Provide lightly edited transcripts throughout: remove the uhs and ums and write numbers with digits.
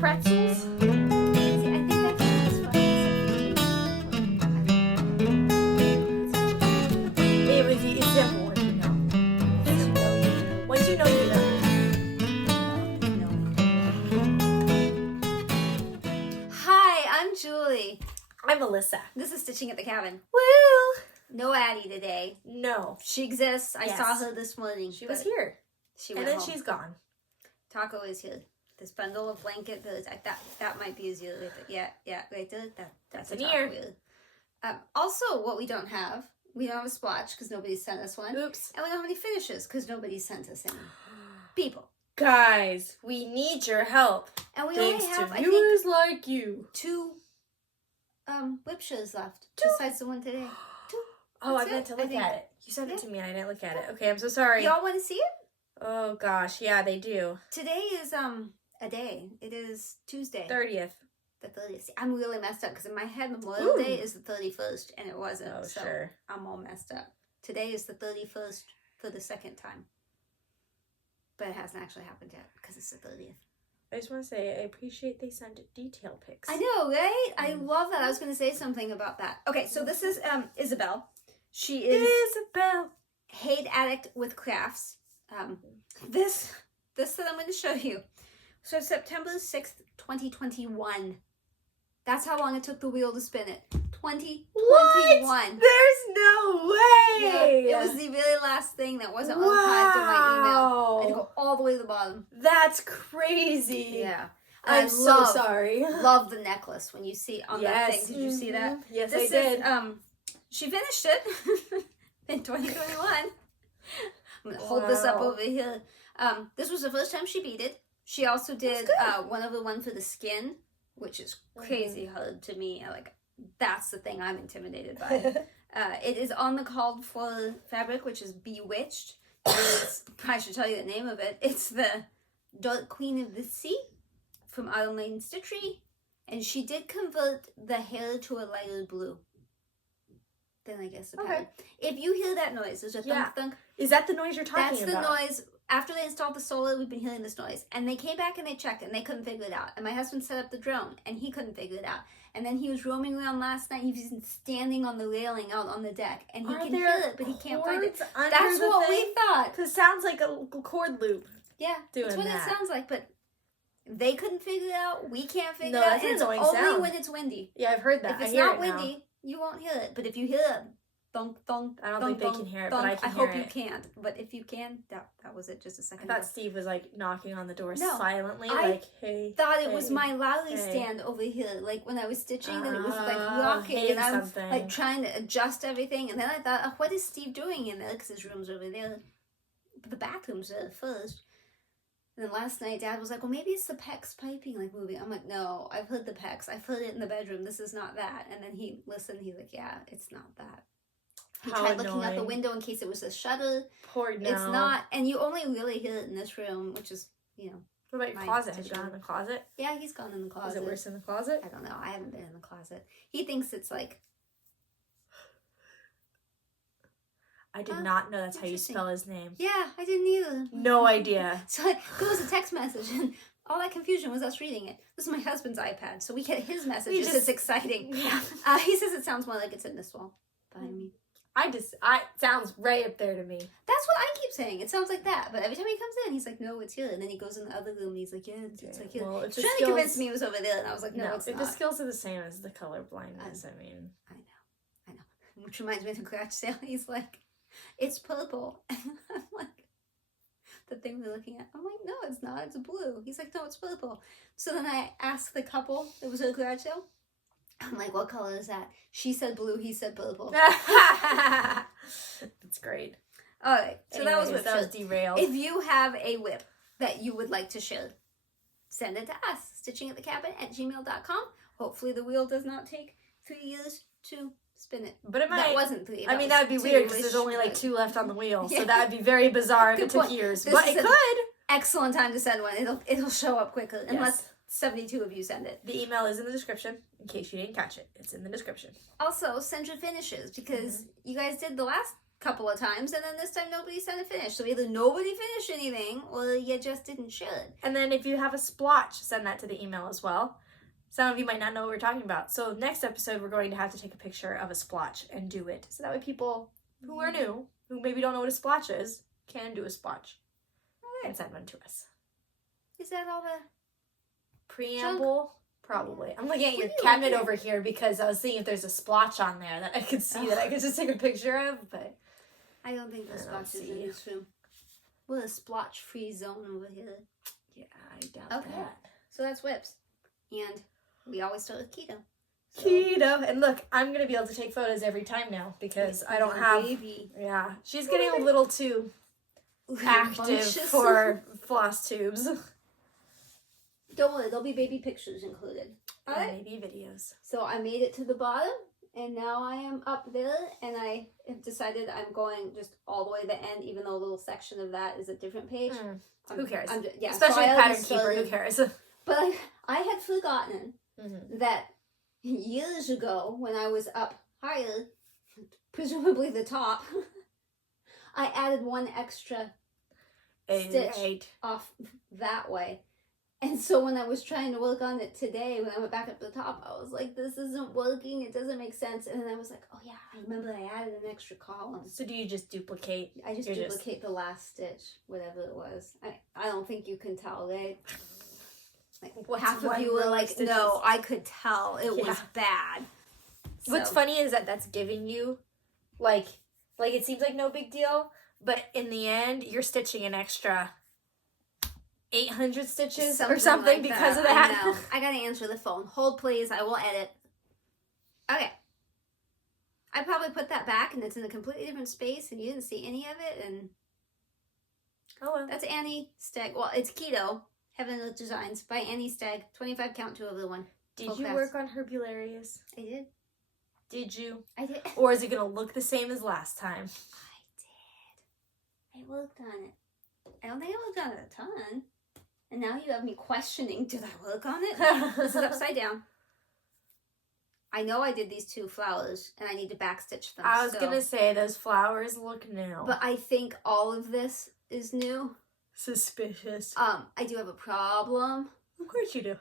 pretzels? See, I think that's fun. It's simple once you know. Once you know, you know. Hi, I'm Julie. I'm Melissa. This is Stitching at the Cabin. Woo! No Addie today. No. She exists. I Yes. saw her this morning. She was here. She And went then home. she's gone. Taco is here. This bundle of blanket pillows. That might be his ear. Yeah, right there. That's an a ear. taco ear. Also, what we don't have a splotch because nobody sent us one. Oops. And we don't have any finishes because nobody sent us any. People. Guys, we need your help. And we Thanks only have, to I think, viewers like you. 2 WIP shares left. Besides the one today. 2. Oh, I That's meant to it, look I think. at it. You sent it Yeah. to me and I didn't look at it. Okay, I'm so sorry. Y'all want to see it? Oh gosh, yeah, they do. Today is a day. It is Tuesday. 30th. The 30th. See, I'm really messed up because in my head Memorial Ooh. Day is the 31st and it wasn't. Oh, so sure. I'm all messed up. Today is the 31st for the second time. But it hasn't actually happened yet because it's the 30th. I just want to say I appreciate they send detail pics. I know, right? I love that. I was going to say something about that. Okay, so this is Isabelle. She is Isabelle. HAED Addict with crafts. This that I'm going to show you. So September 6th, 2021. That's how long it took the wheel to spin it. 2021. What? There's no way. Yeah, it was the very last thing that wasn't archived in my email. I had to go all the way to the bottom. That's crazy. Yeah. I'm so sorry. Love the necklace when you see on that thing. Did you see that? Yes, This I did. Is, she finished it in 2021. I'm going to hold this up Wow. over here. This was the first time she beat it. She also did one of the one for the skin, which is crazy hard to me. That's the thing I'm intimidated by. It is on the called for fabric, which is Bewitched. I should tell you the name of it. It's the Dark Queen of the Sea from Chatelaine Stitchery, and she did convert the hair to a lighter blue. Then I guess the pattern. If you hear that noise, there's a thunk thunk. Is that the noise you're talking about? That's the noise. After they installed the solar, we've been hearing this noise. And they came back and they checked and they couldn't figure it out. And my husband set up the drone and he couldn't figure it out. And then he was roaming around last night. He was standing on the railing out on the deck. And he can hear it, but he can't find it. That's what we thought. Because it sounds like a cord loop. Yeah, that's what that. it sounds like. But they couldn't figure it out. We can't figure it out. That's an And it's annoying only sound. when it's windy. Yeah, I've heard that. If it's I hear not it windy, now. you won't hear it. But if you hear it, thunk, thunk, I don't thunk, think they can hear it, but I can hear hope you it. can't. But if you can, that was it just a I second thought ago. Steve was like knocking on the door No, silently, I like, hey. Thought it was hey, my lolly hey. stand over here, like when I was stitching, then it was like Oh, rocking, hitting and I was something. like trying to adjust everything, and then I thought, oh, what is Steve doing in there? Because his room's over there, but the bathroom's there first. And then last night, Dad was like, well, maybe it's the PEX piping, like moving. I'm like, no, I've heard the PEX. I've heard it in the bedroom. This is not that. And then he listened. He's like, yeah, it's not that. He tried looking out the window in case it was a shutter. Poor no. It's not, and you only really hear it in this room, which is, you know. What about your closet? Have you gone in the closet? Yeah, he's gone in the closet. Is it worse in the closet? I don't know. I haven't been in the closet. He thinks it's like... I did not know that's how you spell his name. Yeah, I didn't either. No idea. So it was a text message, and all that confusion was us reading it. This is my husband's iPad, so we get his messages. It's exciting. Yeah. He says it sounds more like it's in this wall behind me. It sounds right up there to me. That's what I keep saying. It sounds like that. But every time he comes in, he's like, no, it's here. And then he goes in the other room, and he's like, yeah, it's like here. Well, He's trying to convince me it was over there, and I was like, no, it's if not. the skills are the same as the color blindness, I mean. I know. Which reminds me of the garage sale. He's like, it's purple. And I'm like, the thing we're looking at. I'm like, no, it's not. It's blue. He's like, no, it's purple. So then I asked the couple that was at the garage sale. I'm like, what color is that? She said blue. He said purple. That's great. All right. So that was WIP that was share. derailed. If you have a WIP that you would like to share, send it to us. StitchingAtTheCabin@gmail.com. Hopefully the wheel does not take 3 years to spin it. But it might. That wasn't 3. I mean, that would be weird because there's only like 2 left on the wheel. So that would be very bizarre if it took years. But it could. Excellent time to send one. It'll show up quicker unless 72 of you send it. The email is in the description in case you didn't catch it. It's in the description. Also, send your finishes because you guys did the last couple of times, and then this time nobody said it finished. So either nobody finished anything, or you just didn't share it. And then if you have a splotch, send that to the email as well. Some of you might not know what we're talking about. So next episode, we're going to have to take a picture of a splotch and do it. So that way people who are new, who maybe don't know what a splotch is, can do a splotch. And send one to us. Is that all the preamble? Junk? Probably. I'm looking at your cabinet over here because I was seeing if there's a splotch on there that I could see that I could just take a picture of, but I don't think the splotch is in this room. We're a splotch-free zone over here. Yeah, I doubt that. So that's WIPs. And we always start with keto. So. Keto. And look, I'm going to be able to take photos every time now because I don't have... Baby. Yeah. She's getting a little too active for FlossTubes. Don't worry, there'll be baby pictures included. All right. Maybe videos. So I made it to the bottom, and now I am up there, and I have decided I'm going just all the way to the end, even though a little section of that is a different page. Who cares? Yeah, especially so Pattern Keeper, who cares? But I had forgotten that years ago, when I was up higher, presumably the top, I added one extra stitch off that way. And so when I was trying to work on it today, when I went back up to the top, I was like, this isn't working. It doesn't make sense. And then I was like, oh yeah, I remember I added an extra column. So do you just duplicate? I just duplicate the last stitch, whatever it was. I don't think you can tell, right? Like half of you were like, stitches? No, I could tell. It was bad. So. What's funny is that that's giving you, like it seems like no big deal, but in the end, you're stitching an extra 800 stitches or something like because of that. I know. I gotta answer the phone. Hold please, I will edit. Okay. I probably put that back and it's in a completely different space and you didn't see any of it, and oh well. That's Annie Stagg. Well, it's Keto, Heaven of Designs by Annie Stagg. 25 count, 2 over the 1. Did you work on Herbularius? I did. Did you? I did. Or is it gonna look the same as last time? I did. I worked on it. I don't think I worked on it a ton. And now you have me questioning, did I work on it? This is upside down. I know I did these 2 flowers, and I need to backstitch them. I was going to say, those flowers look new. But I think all of this is new. Suspicious. I do have a problem. Of course you do.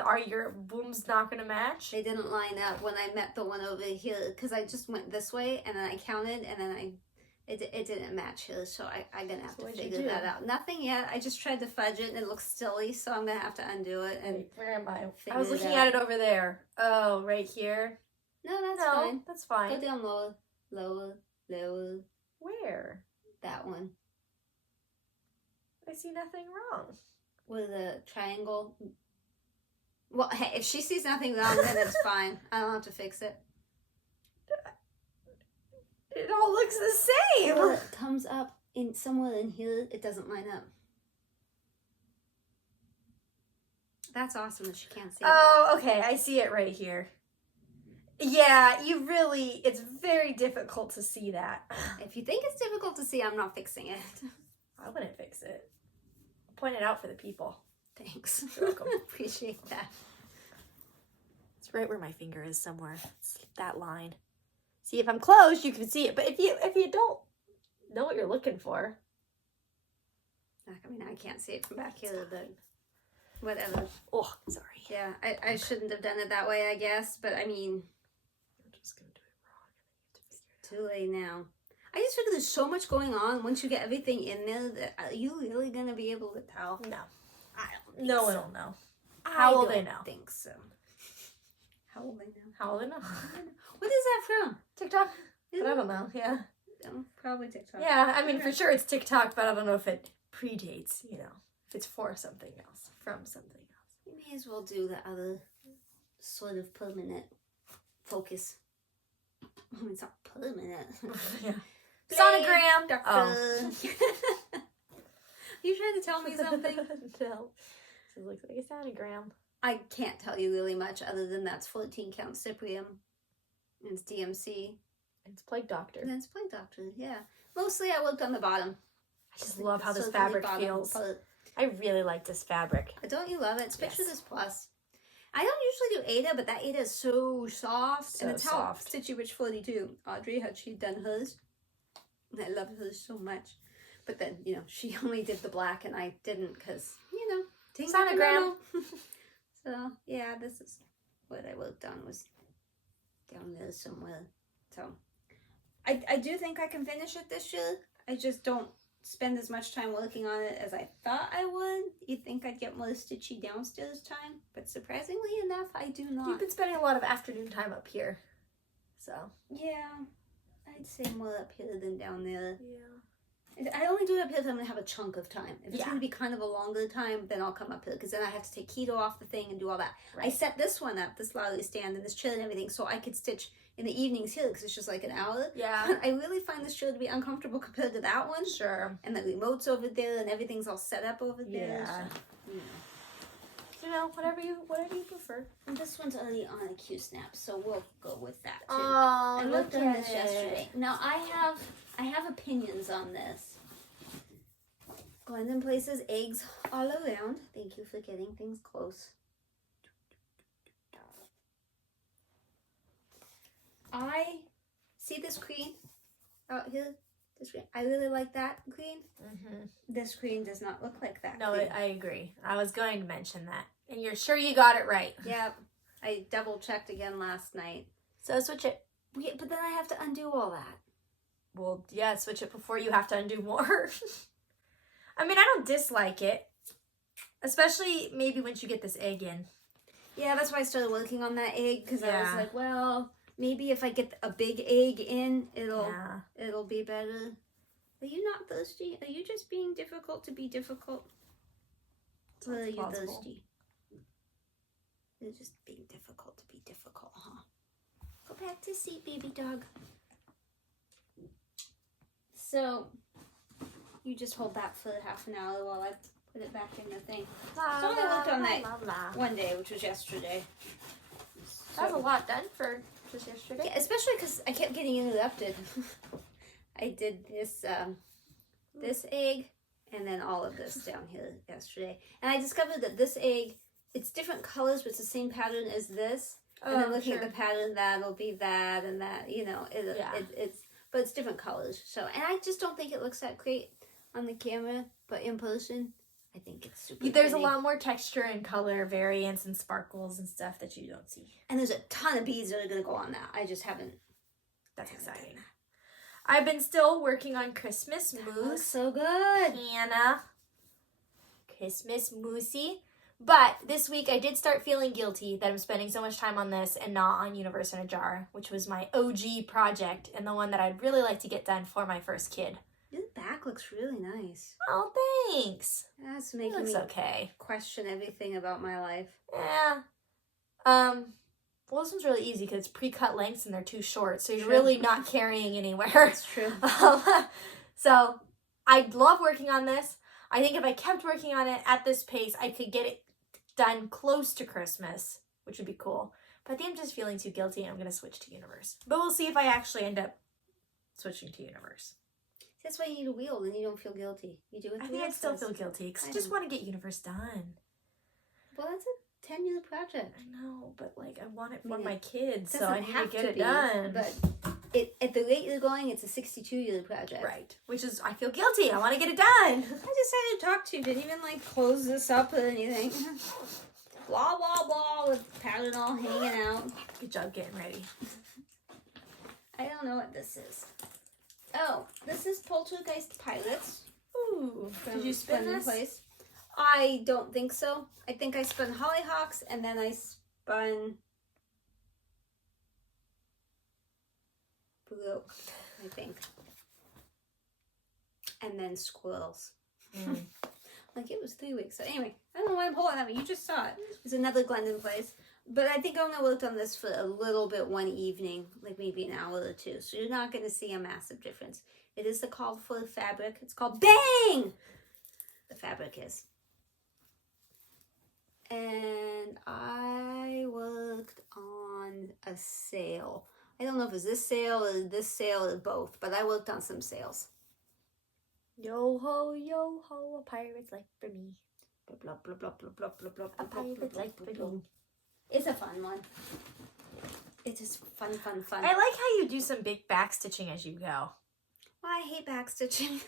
Are your booms not going to match? They didn't line up when I met the one over here, because I just went this way, and then I counted, and then it didn't match here, so I'm going to have to figure that out. Nothing yet. I just tried to fudge it, and it looks silly, so I'm going to have to undo it. And where am I? I was looking at it over there. Oh, right here? No, that's fine. That's fine. Go down lower, lower, lower. Where? That one. I see nothing wrong. With a triangle. Well, hey, if she sees nothing wrong, then it's fine. I don't have to fix it. It all looks the same. Well, it comes up in somewhere in here. It doesn't line up. That's awesome that she can't see it. Oh, okay. I see it right here. Yeah, it's very difficult to see that. If you think it's difficult to see, I'm not fixing it. I wouldn't fix it. I'll point it out for the people. Thanks. You're welcome. Appreciate that. It's right where my finger is somewhere. It's that line. See, if I'm close, you can see it. But if you don't know what you're looking for. I mean, I can't see it from back here, but whatever. Oh, sorry. Yeah, I shouldn't have done it that way, I guess. But, I mean, I'm just going to do it wrong. It's too late now. I just figure there's so much going on. Once you get everything in there, are you really going to be able to tell? No. I don't think no one will know. How will they know? I think so. How will they know? How will they know? What is that from? TikTok? But I don't know. Yeah. Probably TikTok. Yeah, I mean, for sure it's TikTok, but I don't know if it predates, if it's for something else, from something else. You may as well do the other sort of permanent focus. I mean, it's not permanent. Yeah. Sonogram. Oh. You trying to tell me something? No. It looks like a sonogram. I can't tell you really much other than that's 14 count Cyprium. It's DMC. It's Plague Doctor. And it's Plague Doctor, yeah. Mostly I worked on the bottom. I just love how this fabric feels. I really like this fabric. Don't you love it? It's Picture This Plus. I don't usually do Ada, but that Ada is so soft. So and it's soft. how Stitchy Rich 42, Audrey, had she done hers. And I love hers so much. But then, you know, she only did the black and I didn't because, you know, sonogram. So, yeah, this is what I worked on was down there somewhere. So, I do think I can finish it this year. I just don't spend as much time working on it as I thought I would. You'd think I'd get more stitchy downstairs time, but surprisingly enough, I do not. You've been spending a lot of afternoon time up here, so. Yeah, I'd say more up here than down there. Yeah. I only do it up here if I'm going to have a chunk of time. If it's Yeah. going to be kind of a longer time, then I'll come up here, because then I have to take keto off the thing and do all that. Right. I set this one up, this lolly stand and this chair and everything, so I could stitch in the evenings here, because it's just like an hour. Yeah. But I really find this chair to be uncomfortable compared to that one. Sure. And the remote's over there, and everything's all set up over there. Yeah. So, you know. You know, whatever you prefer. And this one's already on a Q-snap, so we'll go with that too. Oh, I looked at this yesterday. Now I have opinions on this. Glendon places eggs all around. Thank you for getting things close. I see this green out here. This green. I really like that green. Mm-hmm. This green does not look like that. No, green. I agree. I was going to mention that. And you're sure you got it right. Yep. I double checked again last night. So switch it. Yeah, but then I have to undo all that. Well, yeah, switch it before you have to undo more. I mean, I don't dislike it. Especially maybe once you get this egg in. Yeah, that's why I started working on that egg, because I was Yeah. like, well, maybe if I get a big egg in, it'll be better. Are you not thirsty? Are you just being difficult to be difficult? Or are you plausible. thirsty? You're just being difficult to be difficult, huh? Go back to seat, baby dog. So, you just hold that for half an hour while I put it back in the thing. So I only worked on that one day, which was yesterday. That was a lot done for just yesterday. Yeah, especially because I kept getting interrupted. I did this this egg and then all of this down here yesterday. And I discovered that this egg, it's different colors, but it's the same pattern as this. And then looking at the pattern, that'll be that and that, you know, but it's different colors. So, and I just don't think it looks that great on the camera, but in person, I think it's super There's pretty. a lot more texture and color variants and sparkles and stuff that you don't see. And there's a ton of beads that are going to go on that. I just haven't. That's exciting. I've been still working on Christmas Looks mousse. so good. Hannah. Christmas moussey. But this week I did start feeling guilty that I'm spending so much time on this and not on Universe in a Jar, which was my OG project and the one that I'd really like to get done for my first kid. Your back looks really nice. Oh, thanks. That's It making looks me okay. question everything about my life. Yeah. Well, this one's really easy because it's pre-cut lengths and they're too short, so you're True. really not carrying anywhere. That's true. So I love working on this. I think if I kept working on it at this pace, I could get it done close to Christmas, which would be cool. But I think I'm just feeling too guilty and I'm going to switch to Universe. But we'll see if I actually end up switching to Universe. That's why you need a wheel, then you don't feel guilty. You do it. I think I'd still feel guilty because I just want to get Universe done. Well, that's a 10-year project. I know, but like I want it for my kids, It so I doesn't need to have get to it be, done. But at the rate you're going, it's a 62-year project. Right, which is, I feel guilty. I want to get it done. I just had to talk to you. Didn't even like close this up or anything. Blah, blah, blah, with pattern all hanging out. Good job getting ready. I don't know what this is. Oh, this is Poltergeist Pirates. Ooh, did you spin this? Place. I don't think so. I think I spun Hollyhocks and then I spun Blue, I think. And then Squirrels. Like it was 3 weeks. So anyway, I don't know why I'm holding that, but you just saw it. It's another Glendon place. But I think I only worked on this for a little bit one evening, like maybe an hour or two. So you're not going to see a massive difference. It is the called for fabric. It's called Bang! The fabric is. And I worked on a sale. I don't know if it's this sale or both, but I worked on some sales. Yo ho, a pirate's like for me. Blah, blah, blah, blah, blah, blah, blah, A blah, pirate's like for me. It's a fun one. It is fun. I like how you do some big back stitching as you go. Well, I hate back stitching.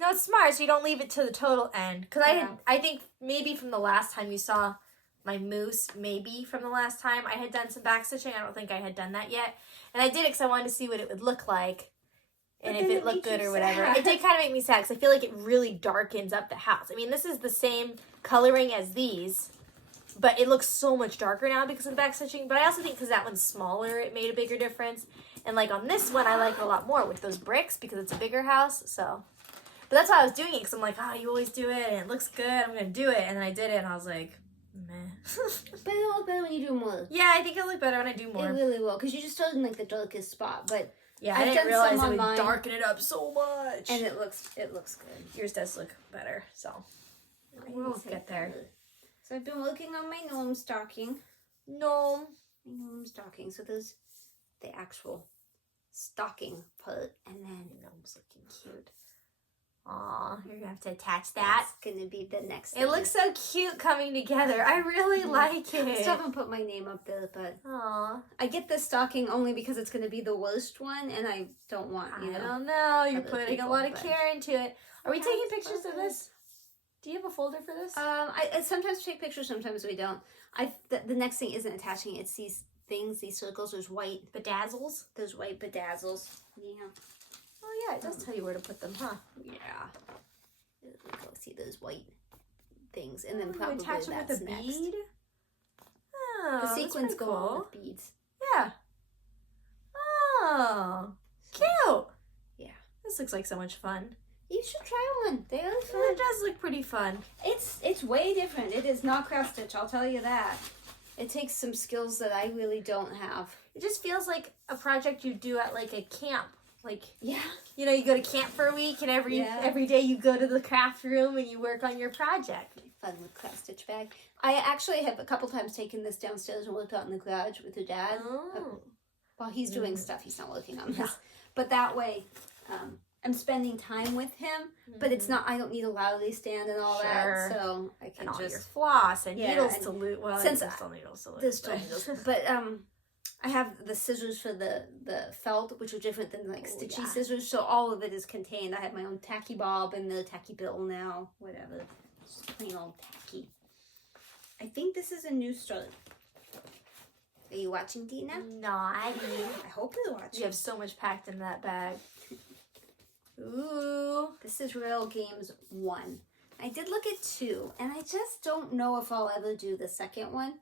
No, it's smart, so you don't leave it to the total end. Because Yeah. I think maybe from the last time you saw my moose, maybe from the last time I had done some back stitching. I don't think I had done that yet. And I did it because I wanted to see what it would look like. And if it looked good or whatever. It did kind of make me sad because I feel like it really darkens up the house. I mean, this is the same coloring as these, but it looks so much darker now because of the back stitching. But I also think because that one's smaller, it made a bigger difference. And like on this one, I like it a lot more with those bricks because it's a bigger house, so. But that's why I was doing it, because I'm like, oh, you always do it, and it looks good, I'm going to do it. And then I did it, and I was like, meh. But it'll look better when you do more. Yeah, I think it'll look better when I do more. It really will, because you just started in like the darkest spot, but yeah, I didn't realize it would darken it up so much. And it looks good. Yours does look better, so we'll get there. So I've been working on my gnome stocking. Gnome. My gnome stocking. So there's the actual stocking part, and then gnome's looking cute. Aw, you're gonna have to attach that. That's gonna be the next thing. It looks so cute coming together. I really like it. I still haven't put my name up there, but I get this stocking only because it's gonna be the worst one, and I don't want, I don't know. You're putting a lot of care into it. Are we taking pictures of this? Do you have a folder for this? I sometimes take pictures, sometimes we don't. The next thing isn't attaching. It's these things, these circles. There's white bedazzles. There's white bedazzles. Yeah. Oh yeah, it does tell you where to put them, huh? Yeah. Go see those white things, and then probably attach them with a next. bead. Oh, the sequins go cool. on with beads. Yeah. Oh, cute. Yeah. This looks like so much fun. You should try one. They are fun. It does look pretty fun. It's way different. It is not cross stitch. I'll tell you that. It takes some skills that I really don't have. It just feels like a project you do at like a camp. Like, yeah, you know, you go to camp for a week, and every day you go to the craft room and you work on your project. Fun with cross stitch bag. I actually have a couple times taken this downstairs and worked out in the garage with your dad. Oh. While he's doing stuff, he's not working on this. But that way, I'm spending time with him. But it's not. I don't need a loudy stand and all that, so I can and all just your floss and needles to loot. Well, since there's still needles to loot. There's still needles, but I have the scissors for the felt, which are different than like stitchy scissors, so all of it is contained. I have my own tacky bob and the tacky bill now, whatever. Just plain old tacky. I think this is a new start. Are you watching, Dina? Not. I hope you're watching. You have so much packed in that bag. Ooh. This is Real Games 1. I did look at 2, and I just don't know if I'll ever do the second one.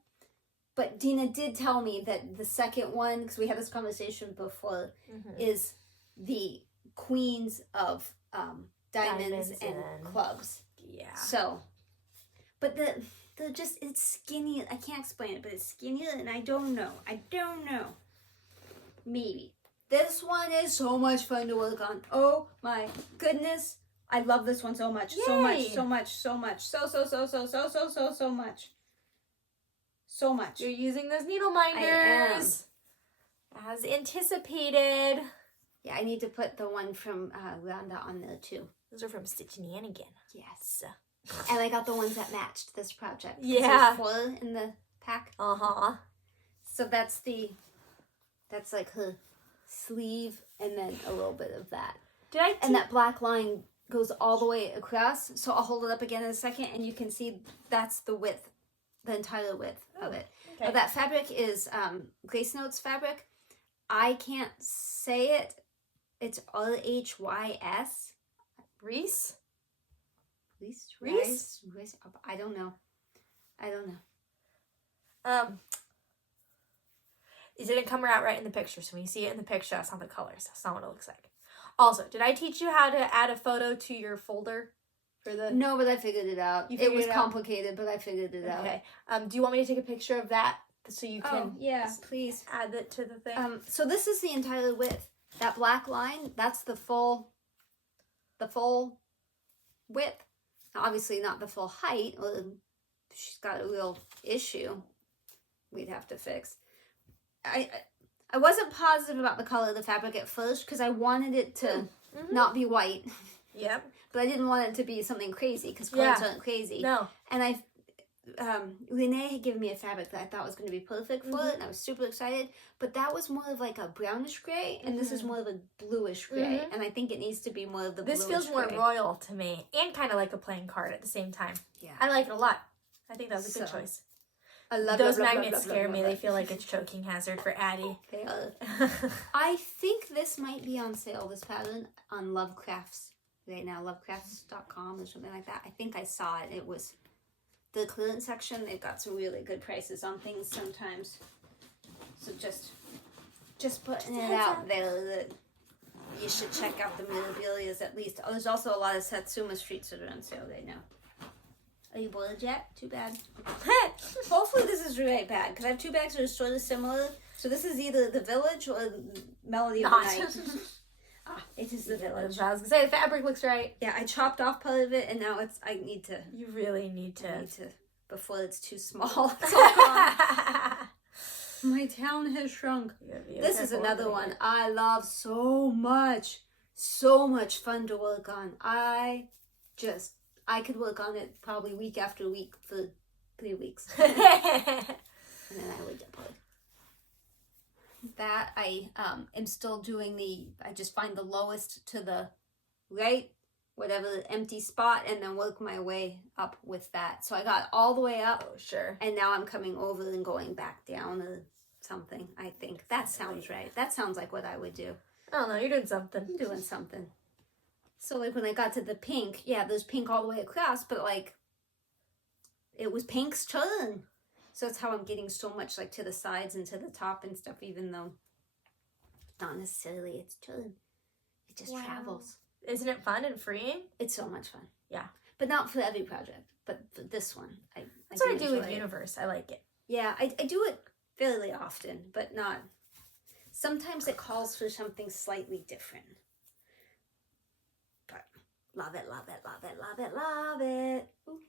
But Dina did tell me that the second one, because we had this conversation before, is the queens of diamonds and clubs. Yeah. So, but the just, it's skinny. I can't explain it, but it's skinnier, and I don't know. Maybe. This one is so much fun to work on. Oh my goodness. I love this one so much. Yay. So much. So much. So much. You're using those needle minders. I am. As anticipated. Yeah, I need to put the one from Rhonda on there too. Those are from StitchingAtTheCabin. Yes. And I got the ones that matched this project. Yeah. There's 4 in the pack. Uh-huh. So that's like her sleeve and then a little bit of that. And that black line goes all the way across. So I'll hold it up again in a second and you can see that's the width, the entire width of it. Okay. Now that fabric is Grace Notes fabric. I can't say it. It's RHYS. Reese? Reese? I don't know. It didn't come out right in the picture, so when you see it in the picture, that's not the colors. That's not what it looks like. Also, did I teach you how to add a photo to your folder for the? No, but I figured it out. It was complicated, but I figured it out. Okay. Do you want me to take a picture of that so you can? Yeah, please add it to the thing. So this is the entire width. That black line, that's the full width. Now, obviously not the full height. Well, she's got a real issue we'd have to fix. I wasn't positive about the color of the fabric at first because I wanted it to not be white. Yep. But I didn't want it to be something crazy because colors aren't crazy. No. And I Renee had given me a fabric that I thought was going to be perfect for it, and I was super excited. But that was more of like a brownish gray, and this is more of a bluish gray, and I think it needs to be more of the bluish gray. This feels more royal to me, and kind of like a playing card at the same time. Yeah. I like it a lot. I think that was a good choice. I love those magnets scare me. They feel like a choking hazard for Addie. They are. I think this might be on sale, this pattern, on Lovecrafts right now, lovecrafts.com or something like that. I think I saw it. It was the clearance section. They've got some really good prices on things sometimes. So just putting it out there that you should check out the Mirabilias at least. Oh, there's also a lot of Satsuma Streets that are on sale right now. Are you bored yet? Too bad. Hopefully this is right bag, because I have two bags that are sort of similar. So this is either the Village or Melody of the Night. It is the Village. I was gonna say the fabric looks right. Yeah, I chopped off part of it, and now I need to. You really need to. Before it's too small. It's all gone. My town has shrunk. This is another one I love so much. So much fun to work on. I could work on it probably week after week for 3 weeks. And then I would get bored. That I am still doing I just find the lowest to the right, whatever empty spot, and then work my way up with that. So I got all the way up. Oh, sure. And now I'm coming over and going back down or something, I think. That sounds right. That sounds like what I would do. Oh, no, you're doing something. I'm doing something. So, like, when I got to the pink, yeah, there's pink all the way across, but, like, it was pink's turn. So that's how I'm getting so much, like, to the sides and to the top and stuff, even though not necessarily its turn. It just travels. Isn't it fun and freeing? It's so much fun. Yeah. But not for every project, but for this one. That's what I do with Universe. I like it. Yeah, I do it fairly often, but not. Sometimes it calls for something slightly different. But love it, love it, love it, love it, love it. Ooh.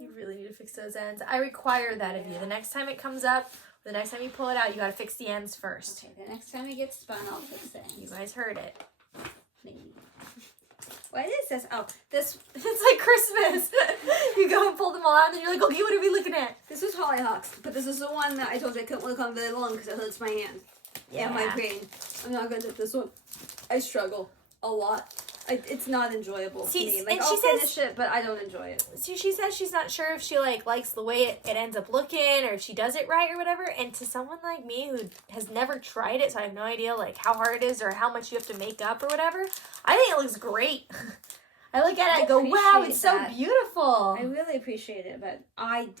You really need to fix those ends. I require that of you. The next time it comes up, the next time you pull it out, you gotta fix the ends first. Okay, the next time it gets spun, I'll fix the ends. You guys heard it. Maybe. What is this? Oh, this. It's like Christmas. You go and pull them all out, and then you're like, okay, what are we looking at? This was Hollyhocks, but this is the one that I told you I couldn't work on very long because it hurts my hand. Yeah, my brain. I'm not good at this one. I struggle a lot. It's not enjoyable to me. Like, I'll finish it, but I don't enjoy it. So she says she's not sure if she likes the way it ends up looking, or if she does it right or whatever. And to someone like me who has never tried it, so I have no idea like how hard it is or how much you have to make up or whatever, I think it looks great. I look at it, I go, wow, it's so beautiful. I really appreciate it, but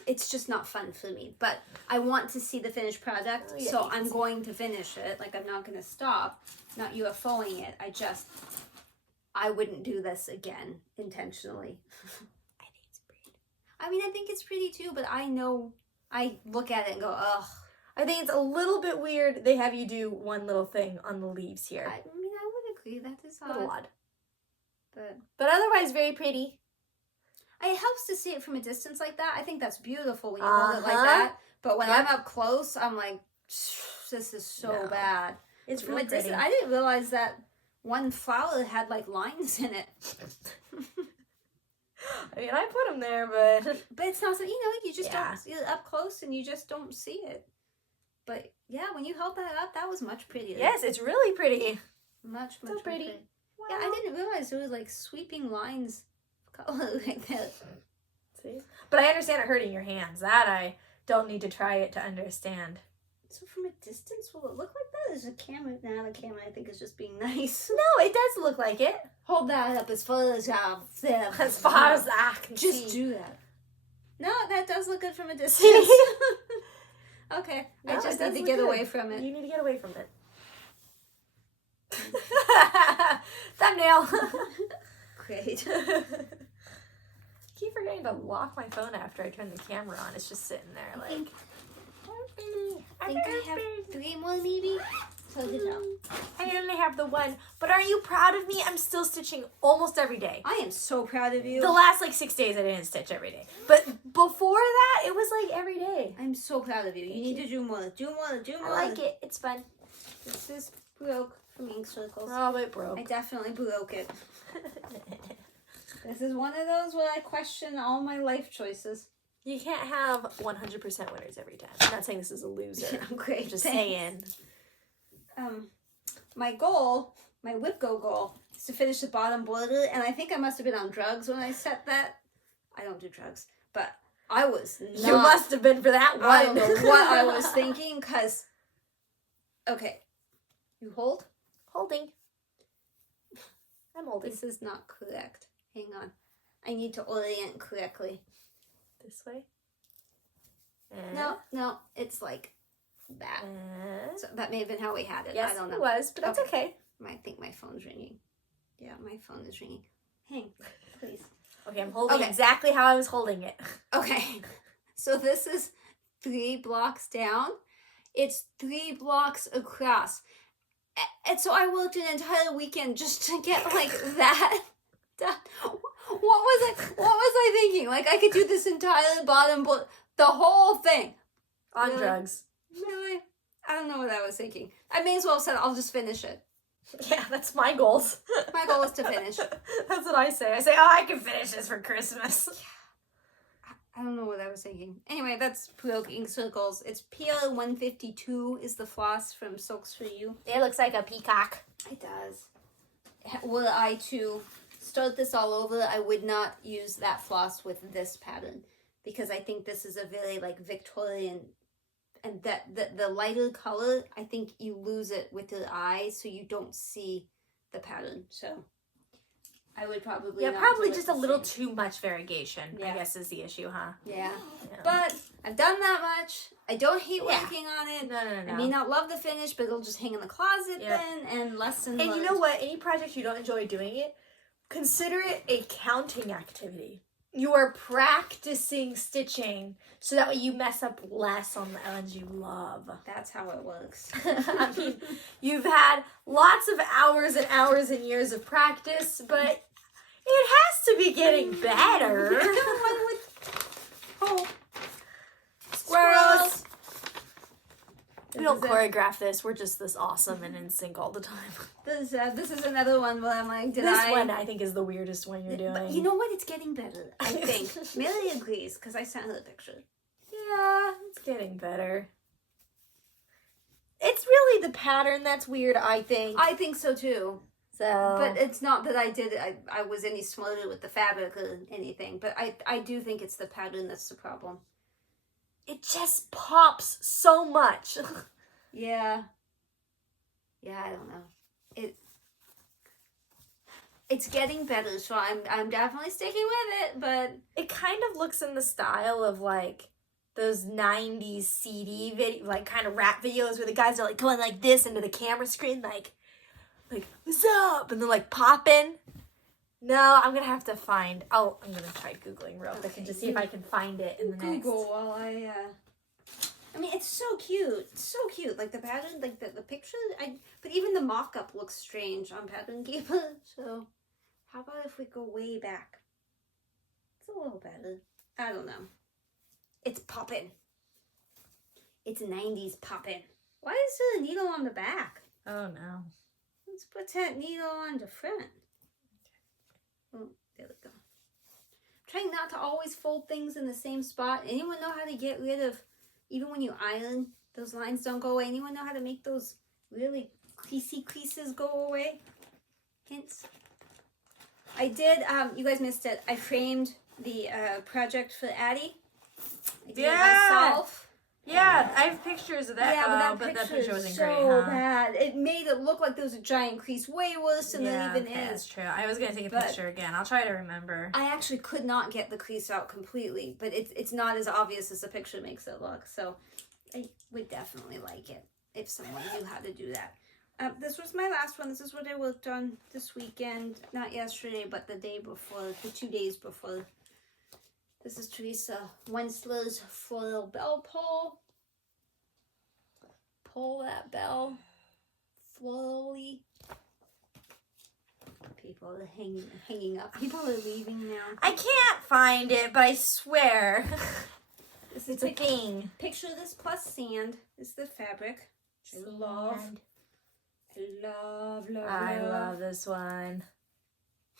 it's just not fun for me. But I want to see the finished product, so I'm going to finish it. Like, I'm not going to stop, not UFOing it. I wouldn't do this again intentionally. I think it's pretty. I mean, I think it's pretty too, but I look at it and go, ugh. I think it's a little bit weird they have you do one little thing on the leaves here. I mean, I would agree. That is a little odd. But otherwise, very pretty. It helps to see it from a distance like that. I think that's beautiful when you hold it like that. But when I'm up close, I'm like, this is so bad. It's from really a distance. I didn't realize that one flower had like lines in it. I mean, I put them there, but it's not, you just don't see it up close and you just don't see it. But yeah, when you held that up, that was much prettier. Yes, it's really pretty. Much so pretty. Wow. Yeah, I didn't realize there was like sweeping lines of color like that. See? But I understand it hurting your hands. That I don't need to try it to understand. So from a distance, will it look like that? There's a camera. Now the camera, I think, is just being nice. No, it does look like it. Hold that up as far as I can just see. do that. No, that does look good from a distance. Okay, no, I just need to get away from it. You need to get away from it. Thumbnail. Great. I keep forgetting to lock my phone after I turn the camera on. It's just sitting there like... I think I have 3 more maybe. So good job. I only have the one. But are you proud of me? I'm still stitching almost every day. I am so proud of you. The last 6 days I didn't stitch every day. But before that, it was every day. I'm so proud of you. You need to do more. Do more. Do more. I like it. It's fun. This is broke from ink circles. Oh, it broke. I definitely broke it. This is one of those where I question all my life choices. You can't have 100% winners every time. I'm not saying this is a loser. Great. I'm just saying. My goal, my WIP goal, is to finish the bottom border, and I think I must have been on drugs when I set that. I don't do drugs, but I was not. You must have been for that one. I don't know what I was thinking, because... Okay. You hold? Holding. I'm holding. This is not correct. Hang on. I need to orient correctly. This way? No, it's like that. So that may have been how we had it. Yes, I don't know. It was, but that's okay. I think my phone's ringing. Yeah, my phone is ringing. Hang, please. Okay, I'm holding exactly how I was holding it. Okay, so this is 3 blocks down. It's 3 blocks across. And so I worked an entire weekend just to get like that done. What was I thinking? Like I could do this entire bottom, the whole thing. On drugs. Really? I don't know what I was thinking. I may as well have said I'll just finish it. Yeah, that's my goals. My goal is to finish. That's what I say. I say, oh, I can finish this for Christmas. I don't know what I was thinking. Anyway, that's Broke Ink Circles. It's PR152 is the floss from Silks For You. It looks like a peacock. It does. Were I to start this all over, I would not use that floss with this pattern. Because I think this is a very like Victorian, and that the lighter color, I think you lose it with your eye, so you don't see the pattern. So I would probably probably just a little too much variegation. I guess is the issue, huh? Yeah. But I've done that much. I don't hate working on it. No. I may not love the finish, but it'll just hang in the closet then, and lesson learned. And you know what? Any project you don't enjoy doing it, consider it a counting activity. You are practicing stitching so that way you mess up less on the ones you love. That's how it works. I mean, you've had lots of hours and hours and years of practice, but it has to be getting better. Squirrels! We don't choreograph this. We're just this awesome and in sync all the time. This is another one where I'm like, This one I think is the weirdest one you're doing. But you know what? It's getting better, I think. Millie agrees, because I sent her the picture. Yeah, it's getting better. It's really the pattern that's weird, I think. I think so, too. So, but it's not that I was any smarter with the fabric or anything, but I do think it's the pattern that's the problem. It just pops so much. Yeah. Yeah, I don't know. It's getting better, so I'm definitely sticking with it, but it kind of looks in the style of like those 90s CD video, like kind of rap videos where the guys are like going like this into the camera screen, like what's up, and they're like popping. No, I'm gonna have to find. I'm gonna try Googling real quick and just see if I can find it in the next. Google while I mean, it's so cute. It's so cute. Like the pattern, like the picture. But even the mock-up looks strange on Pattern Keeper. So, how about if we go way back? It's a little better. I don't know. It's popping. It's 90s popping. Why is there a needle on the back? Oh no. Let's put that needle on the front. Oh, there we go. Trying not to always fold things in the same spot. Anyone know how to get rid of, even when you iron, those lines don't go away? Anyone know how to make those really creasy creases go away? Hints? I did, you guys missed it. I framed the project for Addie. I did it myself. Yeah, I have pictures of that. Yeah, but that picture wasn't so great, huh? bad. It made it look like there was a giant crease, way worse than there even is. That's true. I was gonna take a picture again. I'll try to remember. I actually could not get the crease out completely, but it's not as obvious as the picture makes it look. So I would definitely like it if someone knew how to do that. This was my last one. This is what I worked on this weekend. Not yesterday, but the day before, the 2 days before. This is Teresa Wensler's floral bell pull. Pull that bell florally. People are hanging up. People are leaving now. I can't find it, but I swear. It's a thing. Picture this plus sand is the fabric. I love. I love this one.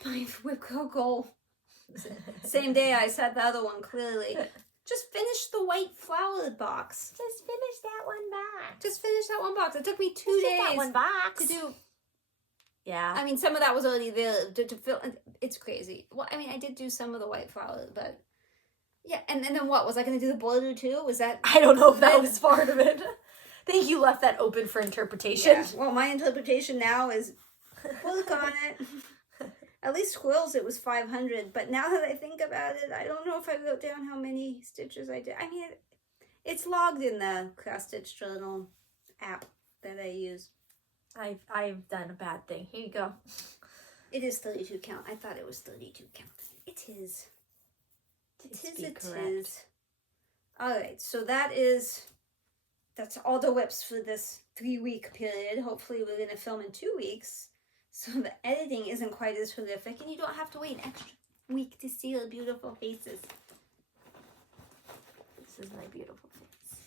My WIP goal. Same day I said the other one clearly. Just finish the white flowered box. Just finish that one box. Just finish that one box. It took me 2 days that one box to do. Yeah. I mean, some of that was already there to fill. It's crazy. Well, I mean, I did do some of the white flower, but yeah. And then what? Was I going to do the border too? Was that? I don't know if that was part of it. I think you left that open for interpretation. Yeah. Well, my interpretation now is work on it. At least squirrels, it was 500. But now that I think about it, I don't know if I wrote down how many stitches I did. I mean, it's logged in the Cross Stitch Journal app that I use. I've done a bad thing. Here you go. It is 32 count. I thought it was 32 count. It is. It is. All right, so that's all the WIPs for this 3-week period. Hopefully we're going to film in 2 weeks, so the editing isn't quite as horrific, and you don't have to wait an extra week to see your beautiful faces. This is my beautiful face.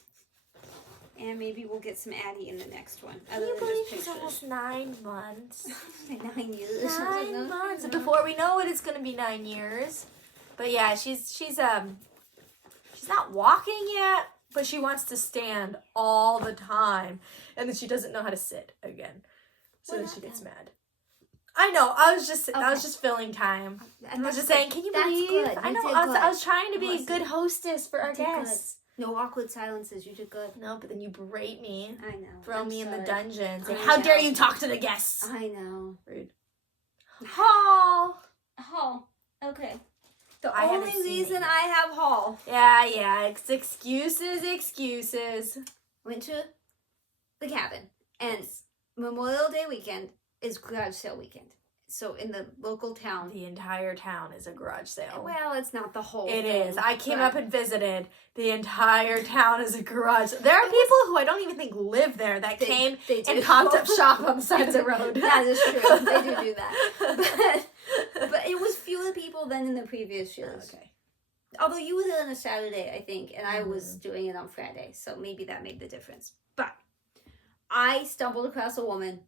And maybe we'll get some Addie in the next one. Can you believe she's almost 9 months? 9 years. 9 months. And before we know it, it's going to be 9 years. But yeah, she's not walking yet, but she wants to stand all the time. And then she doesn't know how to sit again. So then she gets mad. I know. I was just filling time. I was just saying, can you believe? Good. I know. I was trying to be a good hostess for our guests. No awkward silences. You did good. No, but then you berate me. I know. Throw me in the dungeon. Say, I how know. dare you talk to the guests? I know. Rude. Haul. Okay. The I only haven't seen reason it. I have haul. Yeah. It's excuses. Went to the cabin. And Memorial Day weekend is garage sale weekend. So in the local town. The entire town is a garage sale. Well, it's not the whole It thing. is. I came up and visited. The entire town is a garage. There are people who I don't even think live there that came and popped up shop on the side of the road. That is true. They do that. But it was fewer people than in the previous years. Okay. Although you were there on a Saturday, I think, and I was doing it on Friday, so maybe that made the difference. But I stumbled across a woman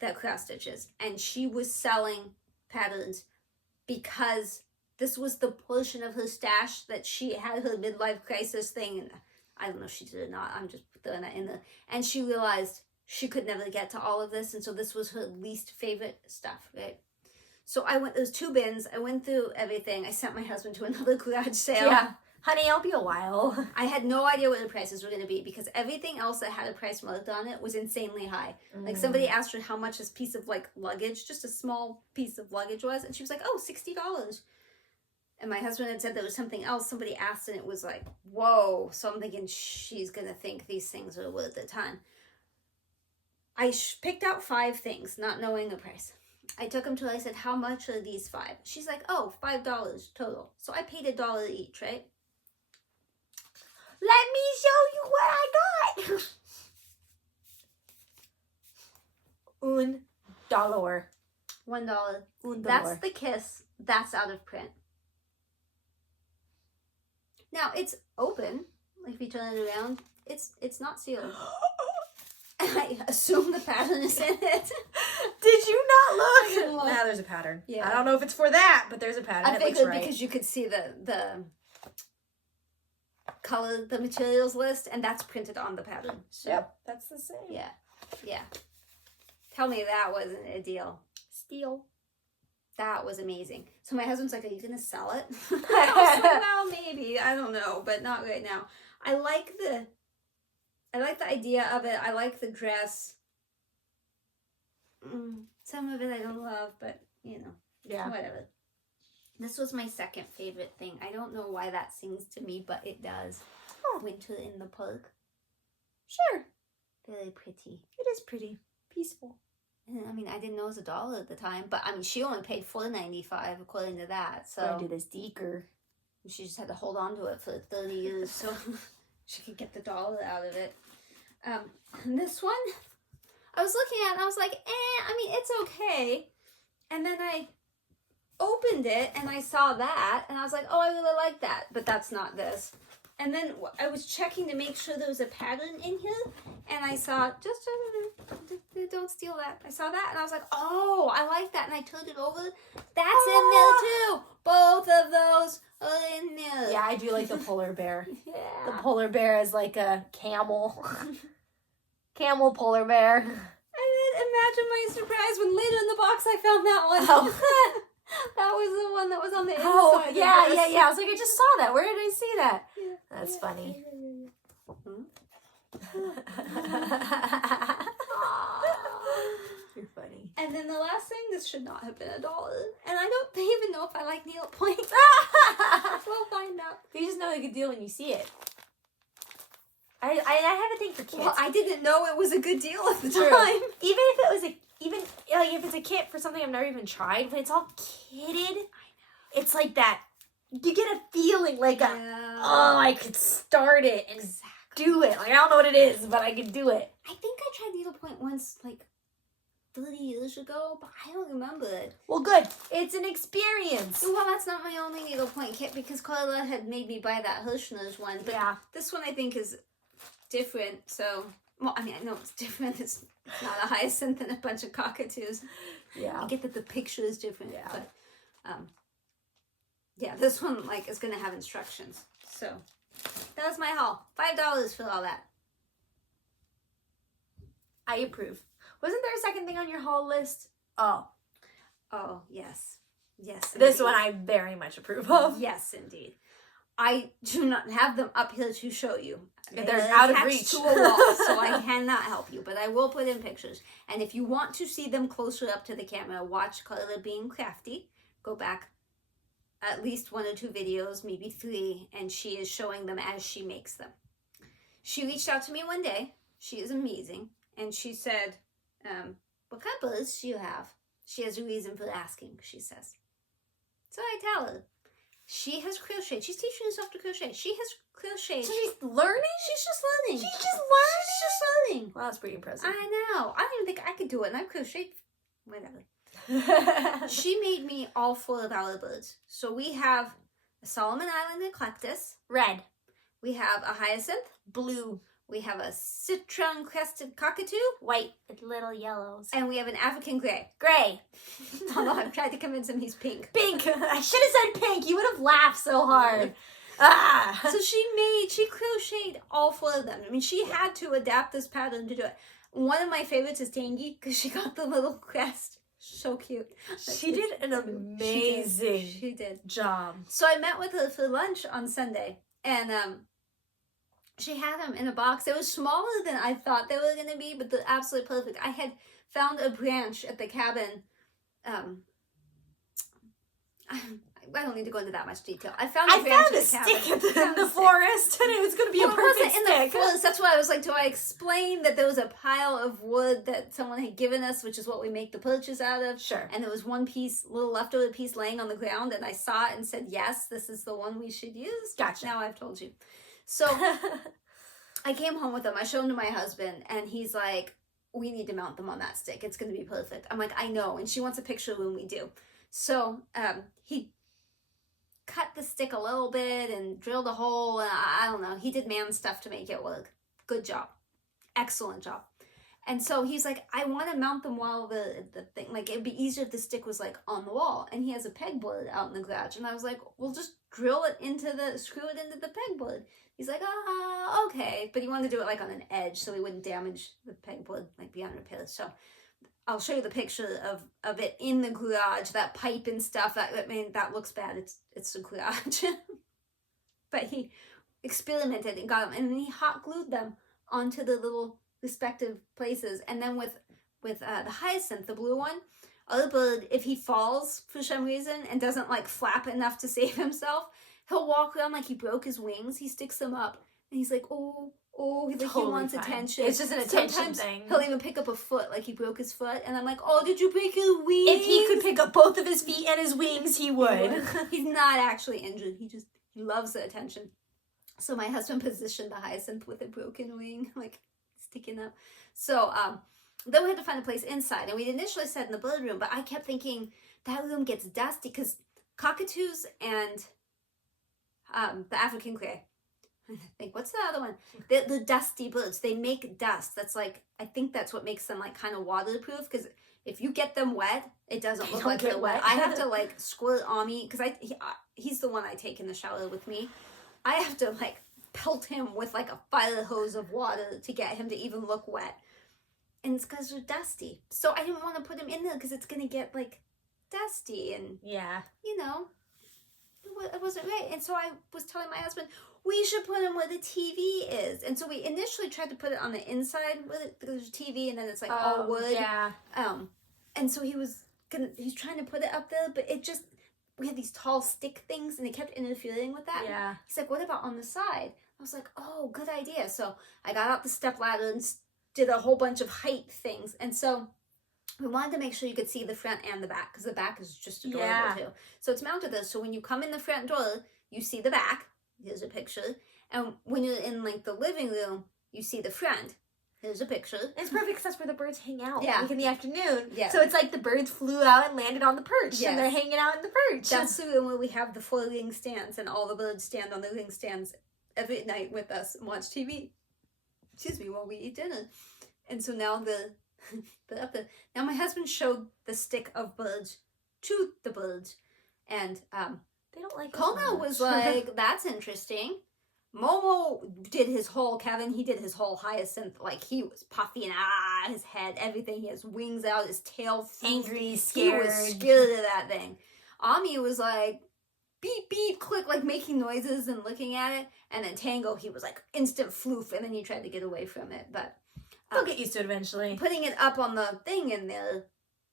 that cross stitches, and she was selling patterns because this was the portion of her stash that she had her midlife crisis thing, and I don't know if she did or not, I'm just throwing that in there, and she realized she could never get to all of this, and so this was her least favorite stuff, right? So there's 2 bins, I went through everything, I sent my husband to another garage sale. Yeah. Honey, I'll be a while. I had no idea what the prices were going to be because everything else that had a price marked on it was insanely high. Like somebody asked her how much this piece of like luggage, just a small piece of luggage was, and she was like, oh, $60. And my husband had said there was something else somebody asked, and it was like, whoa. So I'm thinking she's going to think these things are worth a ton. I picked out 5 things, not knowing the price. I took them to her, I said, how much are these 5? She's like, oh, $5 total. So I paid $1 each, right? Let me show you what I got. $1. $1. That's the kiss. That's out of print. Now it's open. Like if you turn it around, it's not sealed. I assume the pattern is in it. Did you not look? I didn't look. Nah, there's a pattern. Yeah. I don't know if it's for that, but there's a pattern. I figured because you could see the color, the materials list, and that's printed on the pattern. So, yep, that's the same. Yeah. Tell me that wasn't a deal. Steal. That was amazing. So my husband's like, are you going to sell it? I was like, well, maybe. I don't know, but not right now. I like the idea of it. I like the dress. Some of it I don't love, but, whatever. This was my second favorite thing. I don't know why that sings to me, but it does. Oh. Winter in the park. Sure. Very pretty. It is pretty. Peaceful. And, I mean, I didn't know it was $1 at the time, but I mean, she only paid $4.95 according to that. So going to do this deeker. She just had to hold on to it for 30 years so she could get the $1 out of it. And this one, I was looking at it and I was like, I mean, it's okay. And then I opened it and I saw that and I was like, oh, I really like that, but that's not this. And then I was checking to make sure there was a pattern in here, and I saw, just don't steal that. I saw that and I was like, oh, I like that, and I turned it over. That's in there too. Both of those Oh, no. Yeah, I do like the polar bear. Yeah. The polar bear is like a camel. Camel polar bear. And then imagine my surprise when later in the box I found that one. Oh. That was the one that was on the inside. Oh, yeah. I was like, I just saw that. Where did I see that? Yeah. That's funny. You're funny. And then the last thing, this should not have been $1. And I don't even know if I like needlepoint. We'll find out. You just know a good deal when you see it. I have a thing for kids. Well, I didn't know it was a good deal at the True. time. Even if it was if it's a kit for something I've never even tried, when it's all kitted, it's like that. You get a feeling like I could start it and do it. Like, I don't know what it is, but I could do it. I think I tried needlepoint once, like 30 years ago, but I don't remember it. Well, good. It's an experience. Well, that's not my only needlepoint kit because Karla had made me buy that Hirschner's one. But Yeah. this one I think is different. So, well, I mean, I know it's different. It's not a hyacinth and a bunch of cockatoos. Yeah. I get that the picture is different. Yeah. But, yeah, this one, like, is going to have instructions. So, that was my haul. $5 for all that. I approve. Wasn't there a second thing on your haul list? Oh. Oh, yes. Yes, This indeed. one I very much approve of. Yes, indeed. I do not have them up here to show you. They're out of attached reach. to a wall, so I cannot help you. But I will put in pictures. And if you want to see them closer up to the camera, watch KarlaBeingCrafty. Go back at least 1 or 2 videos, maybe 3, and she is showing them as she makes them. She reached out to me one day. She is amazing. And she said, what kind of birds do you have? She has a reason for asking, she says. So I tell her. She has crocheted. She's teaching herself to crochet. She has crocheted. So she's learning? She's just learning. She's just learning? She's just learning. Well, that's pretty impressive. I know. I don't even think I could do it. And I've crocheted. Whatever. She made me all 4 of our birds. So we have a Solomon Island eclectus. Red. We have a hyacinth. Blue. We have a citron-crested cockatoo. White with little yellows. And we have an African gray. Gray. Although I've tried to convince him he's pink. Pink. I should have said pink. You would have laughed so hard. Ah. So she crocheted all 4 of them. I mean, she had to adapt this pattern to do it. One of my favorites is Tangy because she got the little crest. So cute. She did an amazing She did. job. So I met with her for lunch on Sunday, and she had them in a box. They were smaller than I thought they were going to be, but they're absolutely perfect. I had found a branch at the cabin. I don't need to go into that much detail. I found a branch at the stick cabin. in the forest, and it was going to be a Well, it perfect wasn't in stick. the forest. That's why I was like, do I explain that there was a pile of wood that someone had given us, which is what we make the perches out of? Sure. And there was one piece, little leftover piece laying on the ground, and I saw it and said, yes, this is the one we should use. Gotcha. Now I've told you. So I came home with them. I showed them to my husband, and he's like, we need to mount them on that stick. It's going to be perfect. I'm like, I know. And she wants a picture when we do. So he cut the stick a little bit and drilled a hole. And I don't know. He did man stuff to make it work. Good job. Excellent job. And so he's like, I want to mount them while the thing, like, it'd be easier if the stick was like on the wall. And he has a pegboard out in the garage. And I was like, well, just screw it into the pegboard. He's like, okay. But he wanted to do it like on an edge so he wouldn't damage the pegboard, like beyond repair. So I'll show you the picture of it in the garage, that pipe and stuff. I mean, that looks bad. It's the garage. But he experimented and got them, and then he hot glued them onto the little respective places. And then with the hyacinth, the blue one, other bird, if he falls for some reason and doesn't like flap enough to save himself, he'll walk around like he broke his wings. He sticks them up, and he's like, oh, he's like, Totally he wants fine. attention. It's just an attention Sometimes thing. He'll even pick up a foot, like he broke his foot, and I'm like, oh, did you break your wings? If he could pick up both of his feet and his wings, he would. He's not actually injured. He loves the attention. So my husband positioned the hyacinth with a broken wing, like sticking up. So then we had to find a place inside, and we'd initially said in the bird room, but I kept thinking that room gets dusty because cockatoos and the African gray. I think, what's the other one? The dusty birds. They make dust. That's like, I think that's what makes them like kind of waterproof, because if you get them wet, it doesn't They look don't like get they're wet. wet. I have to like squirt on me because he's the one I take in the shower with me. I have to like pelt him with like a fire hose of water to get him to even look wet. And it's because they're dusty. So I didn't want to put him in there because it's going to get like dusty and, Yeah. you know, it wasn't right. And so I was telling my husband, we should put him where the TV is. And so we initially tried to put it on the inside where there's a TV and then it's like all wood. Yeah. And so he's trying to put it up there, but it just, we had these tall stick things and they kept interfering with that. Yeah. He's like, what about on the side? I was like, oh, good idea. So I got out the stepladder and did a whole bunch of height things. And so we wanted to make sure you could see the front and the back because the back is just adorable too. So it's mounted there. So when you come in the front door, you see the back. Here's a picture. And when you're in like the living room, you see the front. Here's a picture. It's perfect because that's where the birds hang out. Yeah. Like in the afternoon. Yeah. So it's like the birds flew out and landed on the perch. Yes. And they're hanging out in the perch. That's the room where we have the 4 ring stands and all the birds stand on the ring stands every night with us and watch TV. Excuse me, while we eat dinner. And so now they're up there. Now my husband showed the stick of birds to the birds. And they don't like Kona was like, that's interesting. Momo did his whole, Kevin, he did his whole hyacinth, like he was puffy and his head, everything, he has wings out, his tail angry, scared. He was scared of that thing. Ami was like, beep, beep, click, like making noises and looking at it. And then Tango, he was like instant floof, and then he tried to get away from it, but they'll get used to it eventually. Putting it up on the thing in there,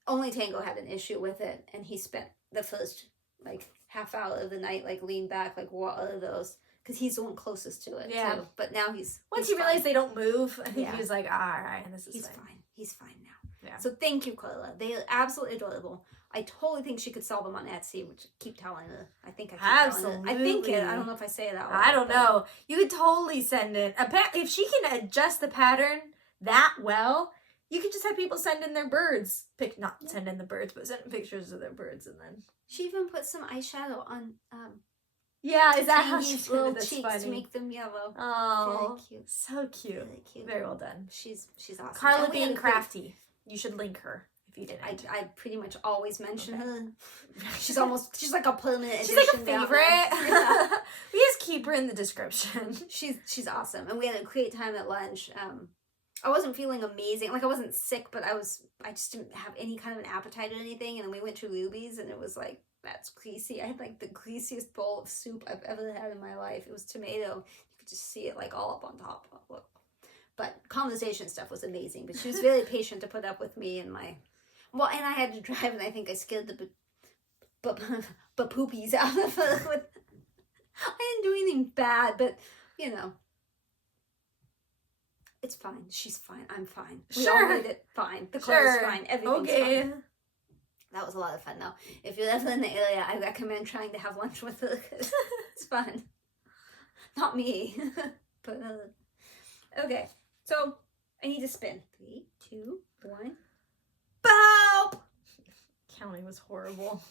only Tango had an issue with it, and he spent the first like half hour of the night like leaned back, like what are those? Because he's the one closest to it. Yeah. Too. But now once he realized they don't move, I think Yeah. he was like, all right, this is he's fine. fine. He's fine now. Yeah. So thank you, Karla. They are absolutely adorable. I totally think she could sell them on Etsy, which I keep telling her. I think I keep telling her. I think it. I don't know if I say it out loud. I don't know. You could totally send it. If she can adjust the pattern that well, you could just have people send in their birds. Send in the birds, but send pictures of their birds, and then she even put some eyeshadow on. Yeah, is that how she Tingy's little That's cheeks funny. to make them yellow? Oh, Very cute. so cute. Very cute. Very well done. She's awesome. Karla And we had a great- BeingCrafty. You should link her if you didn't. I pretty much always mention Okay. her. She's like a permanent She's like a addition down favorite. there. Yeah. We just keep her in the description. She's awesome, and we had a great time at lunch. I wasn't feeling amazing, like I wasn't sick, but I just didn't have any kind of an appetite or anything. And then we went to Ruby's, and it was like, that's greasy. I had like the greasiest bowl of soup I've ever had in my life. It was tomato. You could just see it like all up on top. Look. But conversation stuff was amazing. But she was very patient to put up with me and my, and I had to drive, and I think I scared the poopies out of her. I didn't do anything bad, but you know. It's fine. She's fine. I'm fine. We all made it fine. The car is fine. Everything's fine. That was a lot of fun, though. If you're ever in the area, I recommend trying to have lunch with her. It's fun. Not me. But, okay. So, I need to spin. 3, 2, 1. Boop! Counting was horrible.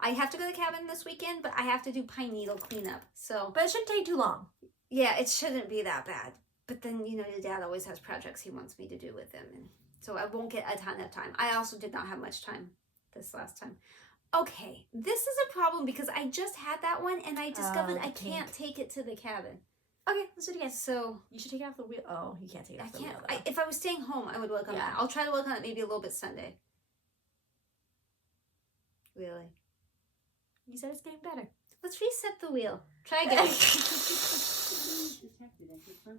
I have to go to the cabin this weekend, but I have to do pine needle cleanup. So, But it shouldn't take too long. yeah, it shouldn't be that bad. But then, you know, your dad always has projects he wants me to do with him. And so I won't get a ton of time. I also did not have much time this last time. Okay, this is a problem because I just had that one and I discovered I can't take it to the cabin. Okay, let's do it again. So You should take it off the wheel. Oh, you can't take it off the wheel. If I was staying home, I would work on that. I'll try to work on it maybe a little bit Sunday. Really? You said it's getting better. Let's reset the wheel. Try again.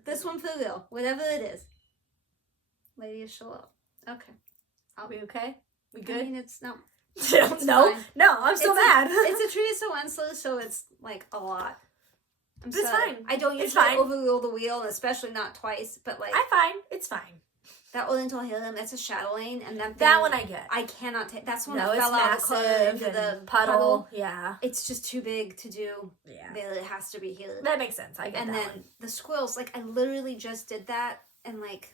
This one for real. Whatever it is. Lady of show up. Okay. Are we okay? We I good? mean, it's no. No, fine. no, I'm still mad. It's a Teresa Wensler, so it's like a lot. But it's fine. I don't It's usually fine. overrule the wheel, and especially not twice. But like I'm fine. It's fine. that Oriental Harem, that's a Chatelaine, and that That one I get. I cannot take. That's one No, that it's fell out of the car massive into the and puddle. Yeah. It's just too big to do. Yeah. There, it has to be here. That makes sense. I get And that then one. the squirrels, like I literally just did that, and like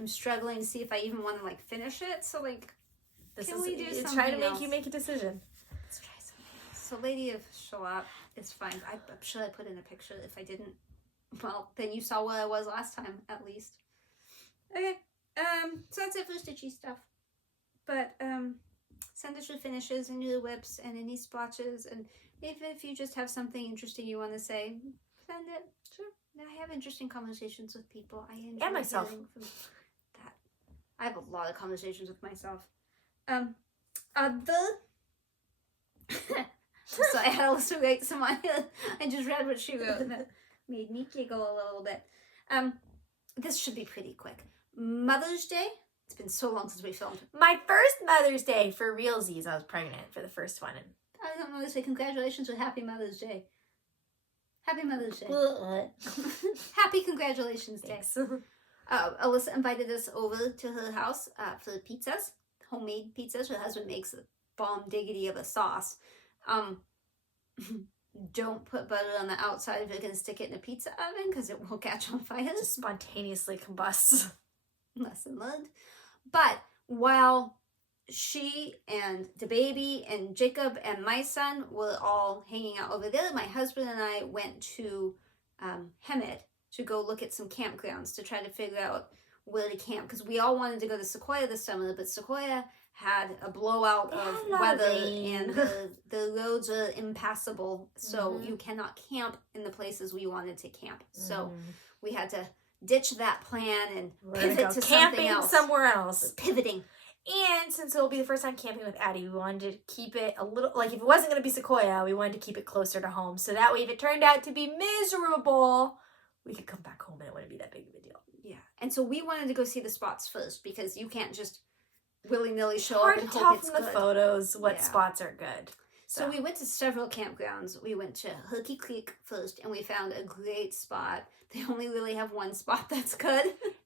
I'm struggling to see if I even want to like finish it. So like, This can is we do it's something trying to make else? you make a decision. Let's try something else. So Lady of Shalop is fine. I'm sure I put in a picture. If I didn't, well, then you saw where I was last time, at least. Okay. So that's it for stitchy stuff. But send us your finishes and your WIPs and any splotches, and if you just have something interesting you want to say, send it. Sure. I have interesting conversations with people. I enjoy And myself. hearing from that. I have a lot of conversations with myself. So I had to write some on here. I just read what she wrote, and that made me giggle a little bit. This should be pretty quick. Mother's Day. It's been so long since we filmed. My first Mother's Day for realsies. I was pregnant for the first one. And I don't know to say congratulations or Happy Mother's Day. Happy Mother's Day. Happy Congratulations Day. Thanks. Alyssa invited us over to her house for pizzas, homemade pizzas. Her husband makes a bomb diggity of a sauce. Don't put butter on the outside if you're going to stick it in a pizza oven because it will catch on fire. It just spontaneously combusts. Lesson learned. But while she and the baby and Jacob and my son were all hanging out over there, my husband and I went to HAED to go look at some campgrounds to try to figure out where to camp, because we all wanted to go to Sequoia this summer, but Sequoia had a blowout of weather and the roads are impassable, so you cannot camp in the places we wanted to camp. So we had to ditch that plan and pivot to something else. Somewhere else. Pivoting. And since it will be the first time camping with Addie, we wanted to keep it a little, like if it wasn't going to be Sequoia, we wanted to keep it closer to home. So that way if it turned out to be miserable, we could come back home and it wouldn't be that big of a deal. Yeah. And so we wanted to go see the spots first, because you can't just willy-nilly show Hard up and to hope tell it's from the good. photos what spots are good. So we went to several campgrounds. We went to Hooky Creek first, and we found a great spot. They only really have one spot that's good.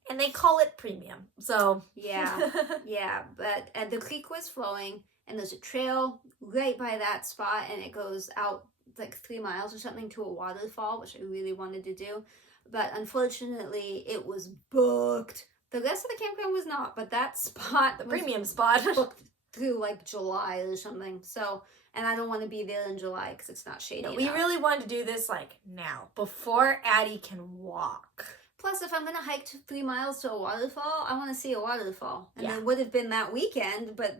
And they call it premium. So yeah, yeah. But the creek was flowing, and there's a trail right by that spot, and it goes out like 3 miles or something to a waterfall, which I really wanted to do. But unfortunately, it was booked. The rest of the campground was not, but that spot, the premium spot, booked through like July or something. So, and I don't want to be there in July because it's not shady enough. We really wanted to do this like now, before Addie can walk. Plus, if I'm going to hike 3 miles to a waterfall, I want to see a waterfall. And Yeah. it would have been that weekend, but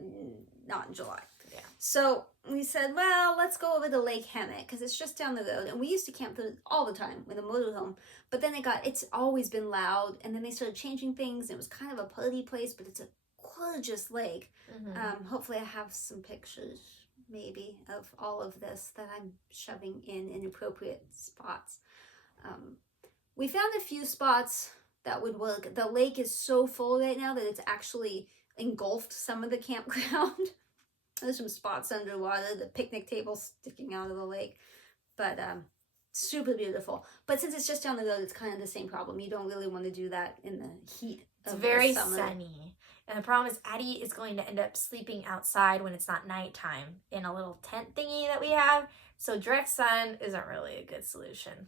not in July. Yeah. So we said, well, let's go over to Lake Hemet because it's just down the road. And we used to camp there all the time with a motorhome. But then it's always been loud. And then they started changing things. It was kind of a party place, but it's a gorgeous lake. Hopefully I have some pictures, maybe, of all of this that I'm shoving in inappropriate spots. We found a few spots that would work. The lake is so full right now that it's actually engulfed some of the campground. There's some spots underwater, the picnic table sticking out of the lake. But super beautiful. But since it's just down the road, it's kind of the same problem. You don't really want to do that in the heat of the summer. It's very sunny. And the problem is Addie is going to end up sleeping outside when it's not nighttime in a little tent thingy that we have. So direct sun isn't really a good solution.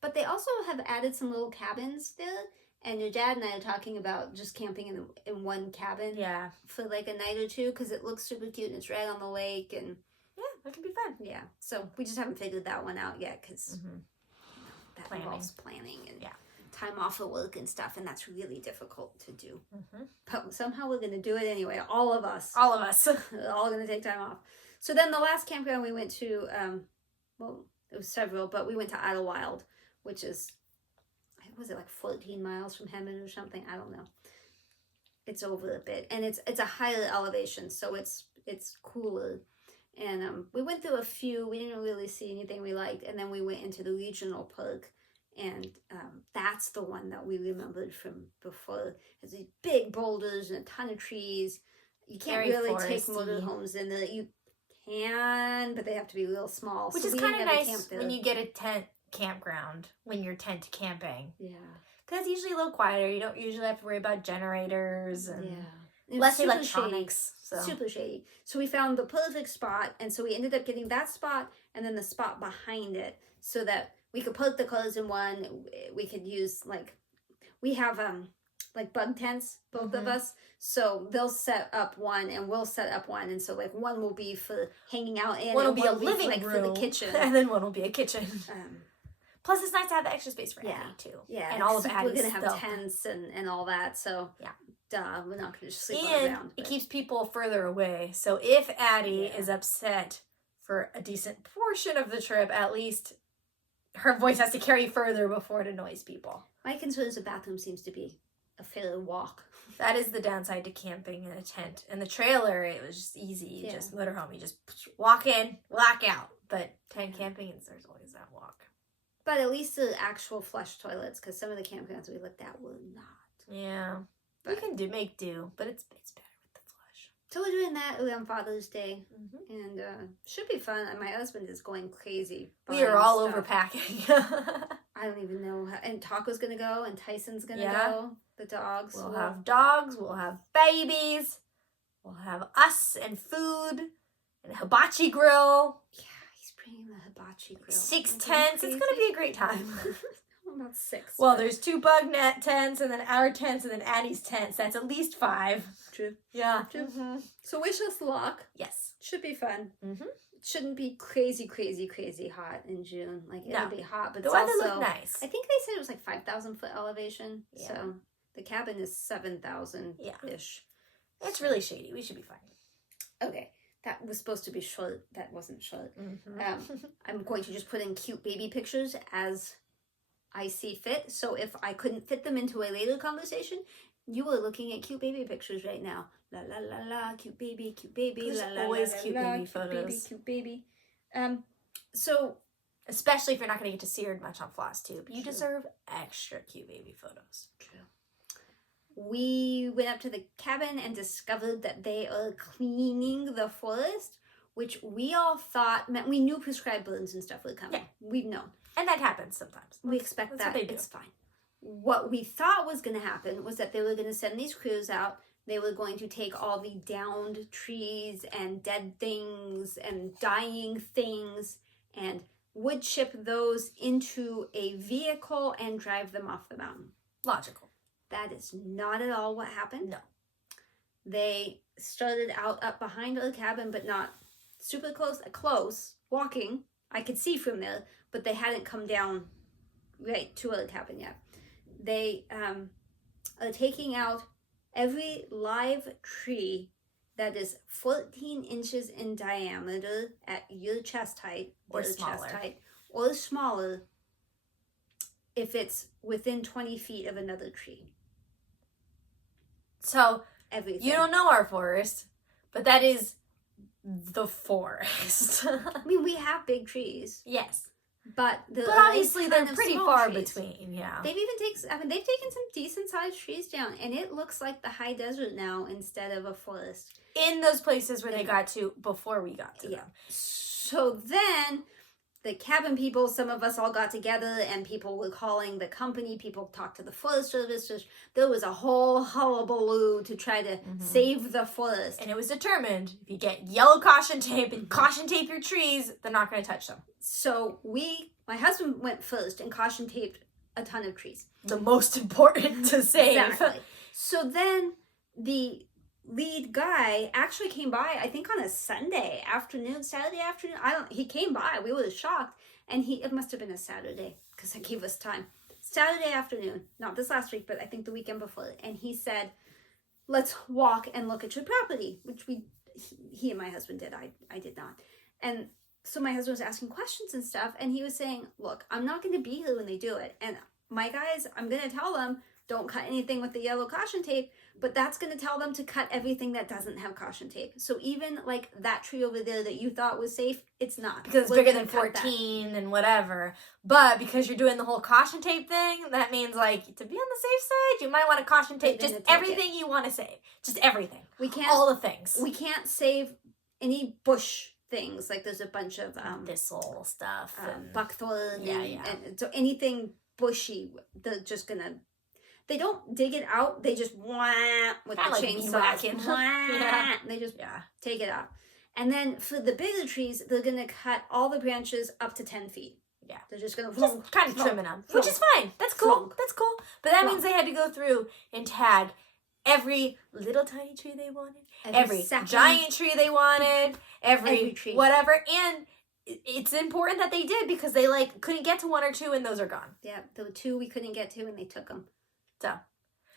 But they also have added some little cabins there. And your dad and I are talking about just camping in one cabin for like a night or two because it looks super cute and it's right on the lake. And yeah, that could be fun. Yeah. So we just haven't figured that one out yet because that involves planning and time off of work and stuff. And that's really difficult to do. But somehow we're going to do it anyway. All of us. All of us. We're all going to take time off. So then the last campground we went to, well, it was several, but we went to Idlewild, which is, was it like 14 miles from Hemet or something? I don't know. It's over a bit. And it's a higher elevation, so it's cooler. And we went through a few. We didn't really see anything we liked. And then we went into the regional park. And that's the one that we remembered from before. There's these big boulders and a ton of trees. You can't really take motorhomes in there. You can, but they have to be real small. Which is kind of nice when you get a tent campground when you're tent camping. Yeah. Because it's usually a little quieter. You don't usually have to worry about generators and less electronics. Super shady. So we found the perfect spot, and so we ended up getting that spot and then the spot behind it so that we could put the clothes in one. We could use, like, we have like bug tents, both of us. So they'll set up one and we'll set up one. And so like one will be for hanging out in. One will be a living room. For the kitchen. And then one will be a kitchen. Plus, it's nice to have the extra space for Addie, too. Yeah. And all of Addie's We're going to have tents and all that. So duh, we're not going to just sleep on the And ground. it keeps people further away. So if Addie Yeah. is upset for a decent portion of the trip, at least her voice has to carry further before it annoys people. My concern is the bathroom seems to be a fair walk. That is the downside to camping in a tent. In the trailer, it was just easy. You Yeah. just motorhome. You just walk in, walk out. But tent camping, there's always that walk. But at least the actual flush toilets, because some of the campgrounds we looked at were not. Yeah. But- You can make do, but it's better with the flush. So we're doing that on Father's Day, Mm-hmm. and should be fun. And my husband is going crazy. We are buying all stuff. overpacking. I don't even know. And Taco's gonna go, and Tyson's gonna Yeah. go. The dogs. We'll have dogs, we'll have babies, we'll have us and food, and a hibachi grill, Yeah, he's bringing the hibachi grill. 6 Isn't that tents. It's gonna crazy? be a great time. About 6. Well, there's 2 bug net tents, and then our tents, and then Addie's tents. That's at least 5. True. Yeah. True. Mm-hmm. So wish us luck. Yes. Should be fun. Mm-hmm. It shouldn't be crazy hot in June. Like it'll No. be hot, but The it's weather also. looked nice. I think they said it was like 5,000 foot elevation. Yeah. So the cabin is 7,000 ish. It's really shady. We should be fine. Okay, that was supposed to be short. That wasn't short. Mm-hmm. I'm going to just put in cute baby pictures as I see fit. So if I couldn't fit them into a later conversation, you are looking at cute baby pictures right now. La la la la, cute baby, There's la la always la, cute la, baby photos. cute baby. So Especially if you're not going to get to see her much on FlossTube. You True. deserve extra cute baby photos. we went up to the cabin and discovered that they are cleaning the forest, which we all thought meant we knew prescribed burns and stuff would come. Yeah. We've known. And that happens sometimes. We expect That's that. what they do. It's fine. What we thought was going to happen was that they were going to send these crews out. They were going to take all the downed trees and dead things and dying things and wood chip those into a vehicle and drive them off the mountain. Logical. That is not at all what happened. No. They started out up behind our cabin, but not super close, walking. I could see from there, but they hadn't come down right to our cabin yet. They are taking out every live tree that is 14 inches in diameter at your chest height Or their smaller. chest height, or smaller if it's within 20 feet of another tree. So, Everything. you don't know our forest, but that is the forest. I mean, we have big trees, Yes. but But obviously they're pretty far trees. between, yeah. They've taken some decent sized trees down, and it looks like the high desert now instead of a forest. In those places where they got to before we got to them. So then the cabin people, some of us all got together, and people were calling the company. People talked to the Forest Service. There was a whole hullabaloo to try to save the forest. And it was determined, if you get yellow caution tape and caution tape your trees, they're not going to touch them. So my husband went first and caution taped a ton of trees. The most important to save. Exactly. So then the lead guy actually came by, I think on a Saturday afternoon. He came by. We were shocked. And it must have been a Saturday because it gave us time. Saturday afternoon, not this last week, but I think the weekend before. And he said, let's walk and look at your property, which he and my husband did. I did not. And so my husband was asking questions and stuff. And he was saying, look, I'm not going to be here when they do it. And my guys, I'm going to tell them, don't cut anything with the yellow caution tape, but that's going to tell them to cut everything that doesn't have caution tape. So even like that tree over there that you thought was safe, it's not. Because it's We're bigger gonna than cut that. 14 and whatever. But because you're doing the whole caution tape thing, that means like to be on the safe side, you might want to caution tape They're just gonna take everything you want to save. Just everything. We can't. All the things. We can't save any bush things. Like there's a bunch of thistle stuff. And buckthorn. Yeah, and, yeah. and so anything bushy, they're just gonna. They don't dig it out. They just wah with Kinda the like chainsaw. whacking. Yeah. They just yeah. take it out. And then for the bigger trees, they're gonna cut all the branches up to 10 feet. Yeah. They're just gonna Just kind of trimming them, which is fine. That's cool. Flunk. That's cool. But that Flunk. means they had to go through and tag every little tiny tree they wanted, every sapling. giant tree they wanted, every tree. whatever. And it's important that they did because they like couldn't get to 1 or 2 and those are gone. Yeah, there were 2 we couldn't get to and they took them. So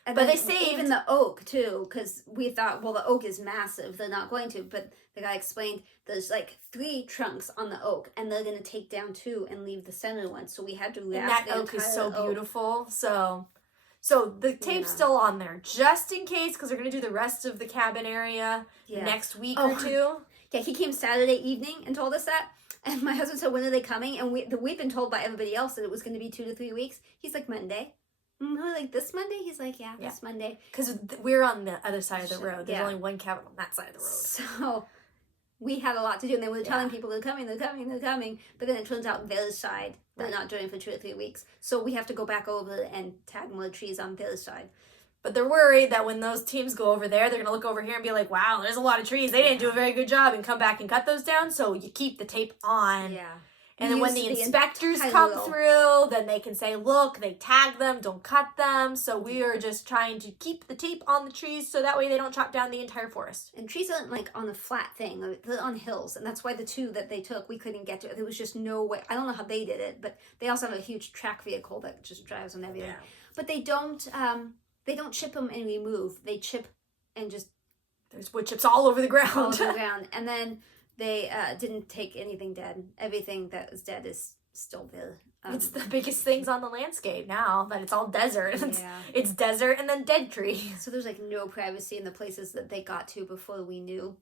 And but then they saved even the oak too, because we thought, well, the oak is massive, they're not going to. But the guy explained there's like 3 trunks on the oak, and they're going to take down 2 and leave the center one. So we had to wrap and that the oak is so entire oak. beautiful. So the tape's still on there just in case, because they're going to do the rest of the cabin area next week or 2. Yeah, he came Saturday evening and told us that. And my husband said, when are they coming? And we've been told by everybody else that it was going to be 2 to 3 weeks. He's like, Monday. And we're like, this Monday? He's like, yeah, this Monday. Because we're on the other side of the road. There's only one cabin on that side of the road. So we had a lot to do. And they were telling people they're coming. But then it turns out their side, they're not doing for 2 or 3 weeks. So we have to go back over and tag more trees on their side. But they're worried that when those teams go over there, they're going to look over here and be like, wow, there's a lot of trees. They didn't do a very good job, and come back and cut those down. So you keep the tape on. Yeah. And then when the inspectors come through, then they can say, look, they tag them, don't cut them. So we are just trying to keep the tape on the trees so that way they don't chop down the entire forest. And trees aren't like on a flat thing. They're on hills. And that's why the 2 that they took, we couldn't get to it. There was just no way. I don't know how they did it, but they also have a huge track vehicle that just drives on everything. Yeah. But they don't chip them and remove. They chip and just... There's wood chips all over the ground. All over the ground. And then... They didn't take anything dead. Everything that was dead is still there. It's the biggest things on the landscape now, that it's all desert. It's desert and then dead trees. So there's like no privacy in the places that they got to before we knew.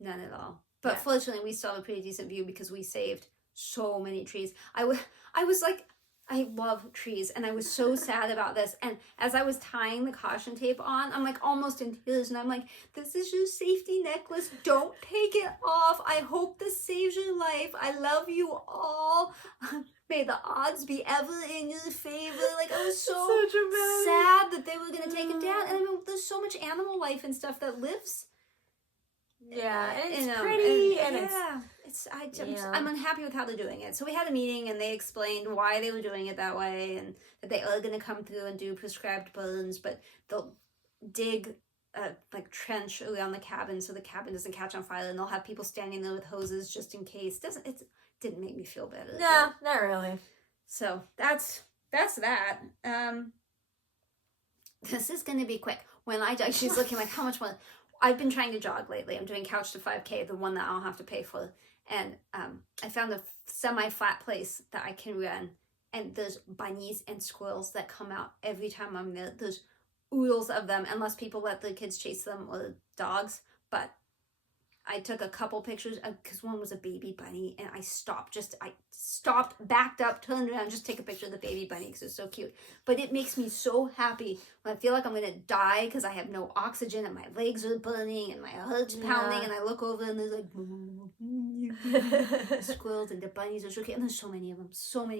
None at all. But fortunately, we still have a pretty decent view because we saved so many trees. I was like... I love trees, and I was so sad about this. And as I was tying the caution tape on, I'm like almost in tears, and I'm like, this is your safety necklace. Don't take it off. I hope this saves your life. I love you all. May the odds be ever in your favor. Like, I was so sad that they were going to take him down. And I mean, there's so much animal life and stuff that lives. Yeah, and it's pretty, and I'm unhappy with how they're doing it. So we had a meeting, and they explained why they were doing it that way, and that they are going to come through and do prescribed burns, but they'll dig a trench around the cabin so the cabin doesn't catch on fire, and they'll have people standing there with hoses just in case. It didn't make me feel better. No, not really. So that's that. This is going to be quick. When I die, she's looking like, how much more? I've been trying to jog lately. I'm doing Couch to 5K, the one that I don't have to pay for. And I found a semi-flat place that I can run. And there's bunnies and squirrels that come out every time I'm there. There's oodles of them, unless people let the kids chase them or dogs. But I took a couple pictures because one was a baby bunny, and I stopped, backed up, turned around, just take a picture of the baby bunny because it's so cute. But it makes me so happy when I feel like I'm going to die because I have no oxygen and my legs are burning and my heart's pounding, and I look over and there's like squirrels and the bunnies are so cute, and there's so many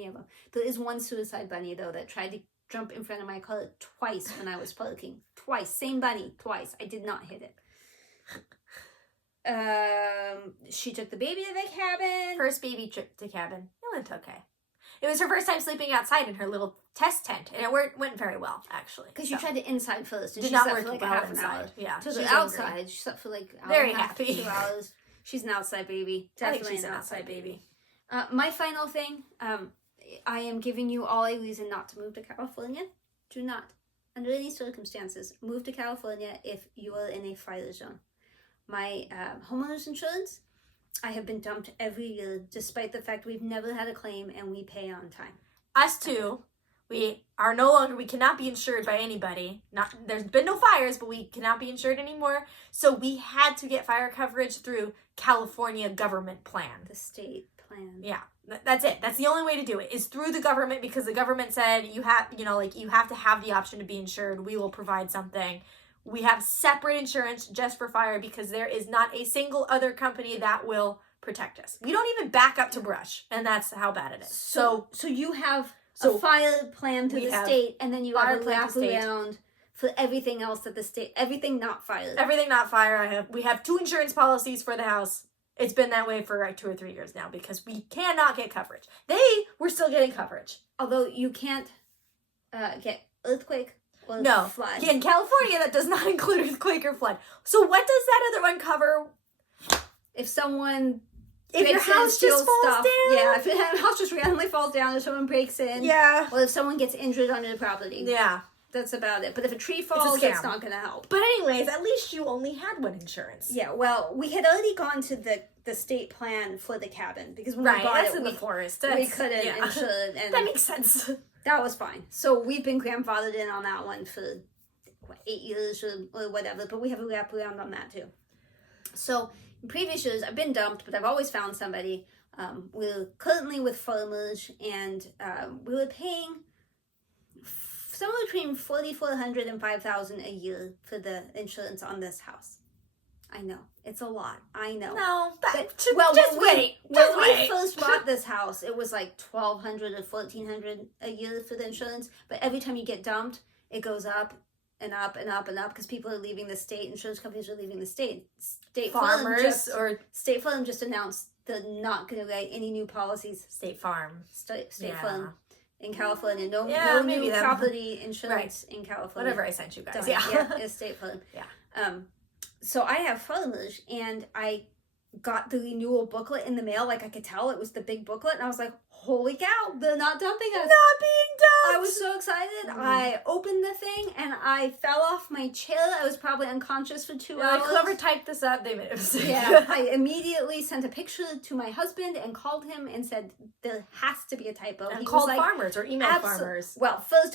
of them. There is one suicide bunny though that tried to jump in front of my car twice when I was parking. Twice. Same bunny, twice. I did not hit it. She took the baby to the cabin. First baby trip to cabin. It went okay. It was her first time sleeping outside in her little test tent, and it went very well, actually. Because you tried the inside first, and did she not slept work for like well a half inside. an hour. Yeah, to the outside, angry. She slept for like very happy 2 hours. She's an outside baby. Definitely she's an outside baby. My final thing, I am giving you all a reason not to move to California. Do not, under any circumstances, move to California if you are in a fire zone. My homeowner's insurance, I have been dumped every year, despite the fact we've never had a claim and we pay on time. Us too. We cannot be insured by anybody. There's been no fires, but we cannot be insured anymore. So we had to get fire coverage through California government plan. The state plan. Yeah, that's it. That's the only way to do it, is through the government, because the government said you have to have the option to be insured. We will provide something. We have separate insurance just for fire because there is not a single other company that will protect us. We don't even back up to brush, and that's how bad it is. So you have a fire plan to the state, and then you have a wraparound for everything else that the state, everything not fire. Everything not fire. We have 2 insurance policies for the house. It's been that way for like 2 or 3 years now because we cannot get coverage. We're still getting coverage. Although you can't get earthquake. No, flood. Yeah, in California that does not include earthquake or flood. So what does that other one cover? If your house just falls down? Yeah, if your house just randomly falls down or someone breaks in. Yeah. Or if someone gets injured on your property. Yeah. That's about it. But if a tree a falls, scam. it's not going to help. But anyways, at least you only had one insurance. Yeah, well, we had already gone to the state plan for the cabin because when we bought that's it, in the forest. we couldn't insure it. And that makes sense. that was fine. So we've been grandfathered in on that one for 8 years or whatever, but we have a wraparound on that too. So in previous years, I've been dumped, but I've always found somebody. We're currently with farmers, and we were paying somewhere between $4,400 and $5,000 a year for the insurance on this house. I know it's a lot. I know. No, When wait. we first bought this house, it was like $1,200 or $1,400 a year for the insurance. But every time you get dumped, it goes up and up and up and up because people are leaving the state. Insurance companies are leaving the state. State Farm just announced they're not going to write any new policies. State Farm. State Farm in California. No maybe new property insurance in California. Whatever I sent you guys. It's State Farm. Yeah. So I have farmers, and I got the renewal booklet in the mail. Like, I could tell it was the big booklet, and I was like, holy cow, they're not dumping us. Not being dumped. I was so excited. I opened the thing, and I fell off my chair. I was probably unconscious for 2 hours. Like, whoever typed this up, they made a mistake. Yeah, I immediately sent a picture to my husband and called him and said, there has to be a typo. And he called was like, farmers or emailed farmers. Well, first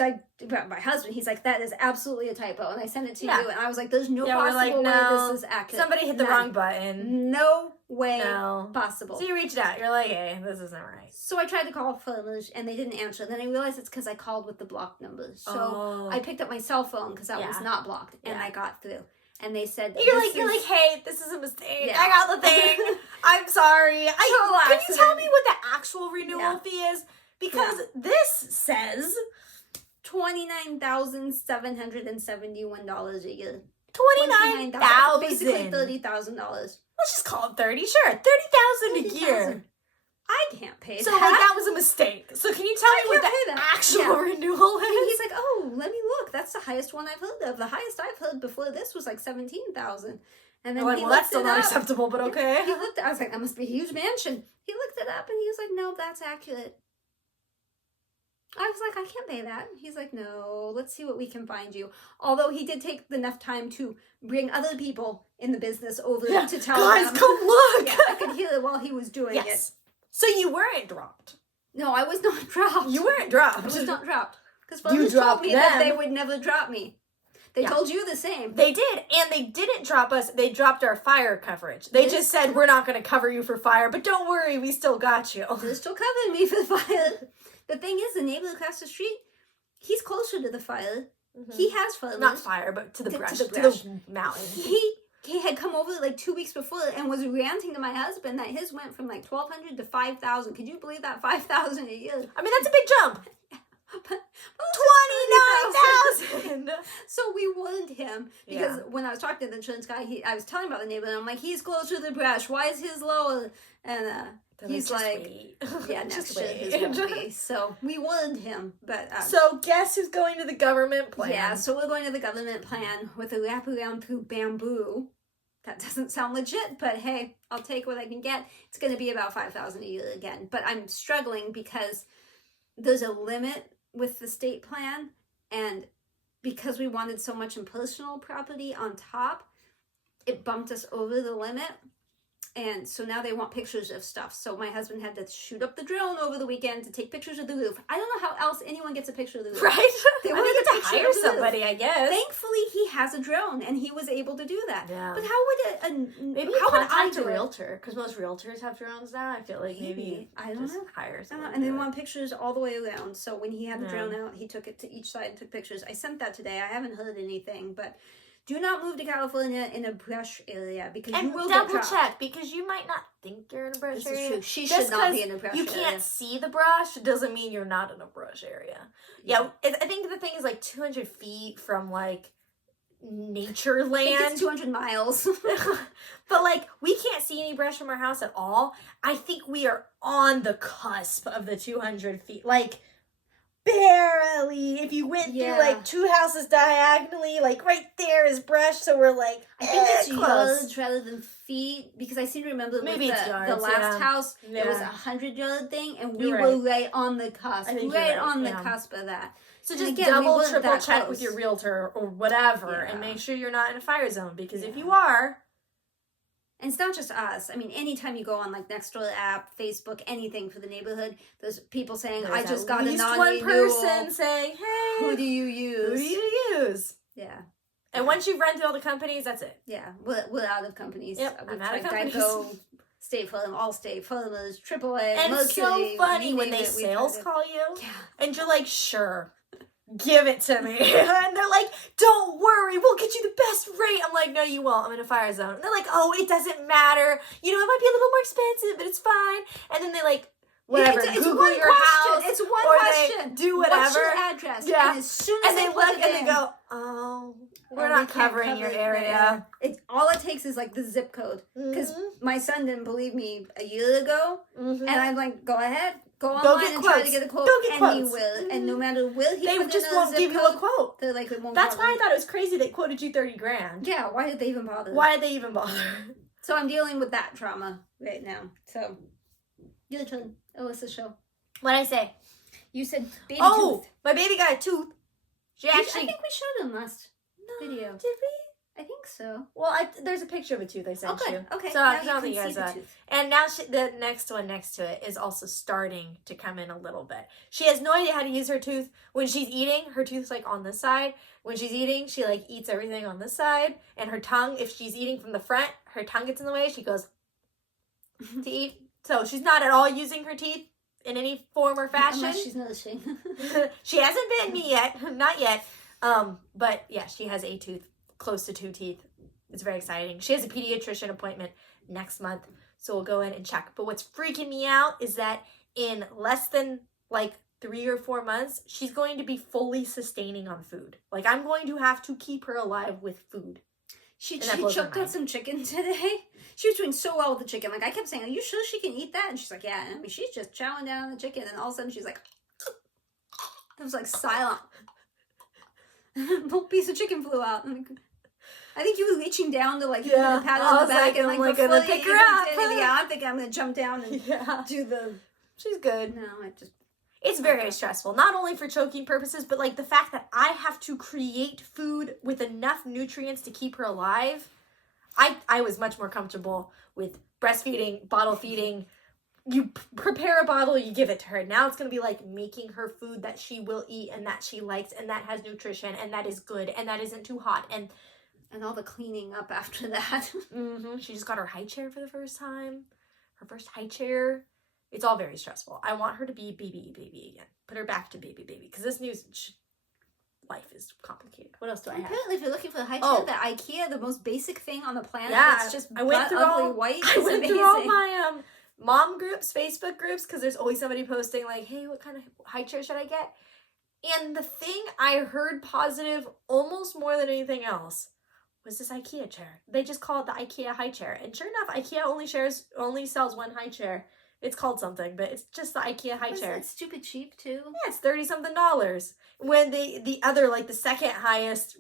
my husband, he's like, that is absolutely a typo. And I sent it to you, and I was like, there's no possible way this is accurate. Somebody hit the wrong button. No way possible. So you reached out. You're like, hey, this isn't right. So I tried to call farmers, and they didn't answer. Then I realized it's because I called with the blocked numbers. So I picked up my cell phone because that was not blocked, and I got through. And they said, you're like, hey, this is a mistake. I got the thing. I'm sorry. Can you tell me what the actual renewal fee is? Because this says $29,771 a year. $29,000. Basically $30,000. Let's just call it 30. Sure, $30,000 a year. I can't pay so that. Like that was a mistake. So can you tell me what the actual renewal is? And he's like, oh, let me look. That's the highest one I've heard of. The highest I've heard before this was like $17,000. And then like, well, that's still not acceptable, but okay. He looked. I was like, that must be a huge mansion. He looked it up and he was like, no, that's accurate. I was like, I can't pay that. He's like, no, let's see what we can find you. Although he did take enough time to bring other people in the business over to tell them. Guys, come look. Yeah, I could hear it while he was doing it. So you weren't dropped. No, I was not dropped. You weren't dropped. I was not dropped. Because folks told me that they would never drop me. They told you the same. They did, and they didn't drop us. They dropped our fire coverage. They just said, we're not going to cover you for fire, but don't worry, we still got you. They're still covering me for the fire. The thing is, the neighbor across the street, he's closer to the fire. Mm-hmm. He has fire. Not fire, but to the brush. To the mountain. He had come over like 2 weeks before and was ranting to my husband that his went from like $1,200 to $5,000. Could you believe that? $5,000 a year. I mean, that's a big jump. 29,000. So we warned him because when I was talking to the insurance guy, I was telling about the neighbor, and I'm like, he's closer to the brush. Why is his lower? And he's like, yeah, next year his won't be. So we warned him, but so guess who's going to the government plan? Yeah, so we're going to the government plan with a wraparound through bamboo. That doesn't sound legit, but hey, I'll take what I can get. It's going to be about $5,000 a year again, but I'm struggling because there's a limit with the state plan, and because we wanted so much in personal property on top, it bumped us over the limit. And so now they want pictures of stuff. So my husband had to shoot up the drone over the weekend to take pictures of the roof. I don't know how else anyone gets a picture of the roof. Right? They want to get to hire somebody, I guess. Thankfully, he has a drone, and he was able to do that. Yeah. But how would maybe how would I contact do a realtor? Because most realtors have drones now. I feel like maybe I don't know. Hire someone. And they want pictures all the way around. So when he had the drone out, he took it to each side and took pictures. I sent that today. I haven't heard anything, but do not move to California in a brush area because you will get dropped. Check because you might not think you're in a brush area. This is true. She should not be in a brush area. You can't see the brush doesn't mean you're not in a brush area. Yeah, I think the thing is like 200 feet from like nature land. I think it's 200 miles. But like we can't see any brush from our house at all. I think we are on the cusp of the 200 feet. Like barely. If you went through like 2 houses diagonally, like right there is brush, so we're like, I think it's close. yards rather than feet, because I seem to remember maybe it's yards, the last house, it was 100-yard thing, and we You're were right on the cusp, on the cusp of that. So just double, triple check with your realtor or whatever, and make sure you're not in a fire zone, because if you are... And it's not just us. I mean, anytime you go on like Nextdoor app, Facebook, anything for the neighborhood, there's people saying, "I just got a non-renewal." One person saying, "Hey, who do you use? Who do you use?" Yeah. And once you've run through all the companies, that's it. Yeah, we're out of companies. Yep, I'm out of companies. Gecko, State Farm, Allstate, Farmers, AAA, and Mercury. It's so funny when they sales call you, and you're like, "Sure. Give it to me." And they're like, "Don't worry, we'll get you the best rate." I'm like, "No, you won't. I'm in a fire zone." And they're like, "Oh, it doesn't matter. You know, it might be a little more expensive, but it's fine." And then they like, whatever, it's Google one your question. house. It's one or question. They do whatever. What's your address? Yeah. And as soon as they look and they go, "Oh, we're not covering your area." All it takes is like the zip code. Because my son didn't believe me a year ago. And I'm like, go ahead. Go online and try to get a quote, and he will. And no matter will he, they put just in won't give you a quote. They're like, it won't. That's why I thought it was crazy they quoted you $30,000. Yeah, why did they even bother? Why did they even bother? So I'm dealing with that trauma right now. So your turn. Alyssa, show. What'd I say? You said baby tooth. My baby got a tooth. I think we showed him last video. Did we? I think so. Well, there's a picture of a tooth I sent you. Okay. So I don't think you guys that. And now the next one next to it is also starting to come in a little bit. She has no idea how to use her tooth. When she's eating, her tooth's like on this side. When she's eating, she like eats everything on this side. And her tongue, if she's eating from the front, her tongue gets in the way. She goes to eat. So she's not at all using her teeth in any form or fashion. Unless she's noticing. She hasn't bitten me yet. Not yet. But yeah, she has a tooth. Close to 2 teeth. It's very exciting. She has a pediatrician appointment next month, so we'll go in and check. But what's freaking me out is that in less than like 3 or 4 months, she's going to be fully sustaining on food. Like, I'm going to have to keep her alive with food. She choked on some chicken today. She was doing so well with the chicken. Like, I kept saying, "Are you sure she can eat that?" And she's like, "Yeah." I mean, she's just chowing down on the chicken, and all of a sudden she's like, it was like silent. A whole piece of chicken flew out. I think you were reaching down to like pat her on the back and like gonna pick her up. Yeah, I think I'm gonna jump down and do the. She's good. No, it's very stressful. Not only for choking purposes, but like the fact that I have to create food with enough nutrients to keep her alive. I was much more comfortable with breastfeeding, bottle feeding. You prepare a bottle, you give it to her. Now it's going to be like making her food that she will eat and that she likes and that has nutrition and that is good and that isn't too hot. And all the cleaning up after that. She just got her high chair for the first time. Her first high chair. It's all very stressful. I want her to be baby again. Put her back to baby. Because this new life is complicated. What else do I have? Apparently, if you're looking for a high chair, the IKEA, the most basic thing on the planet, it's just I went through white. I went through all my mom groups, Facebook groups, because there's always somebody posting like, "Hey, what kind of high chair should I get?" And the thing I heard positive almost more than anything else was this IKEA chair. They just call it the IKEA high chair. And sure enough, IKEA only sells one high chair. It's called something, but it's just the IKEA high chair. It's stupid cheap too. Yeah, it's $30-something. When the other, like the second highest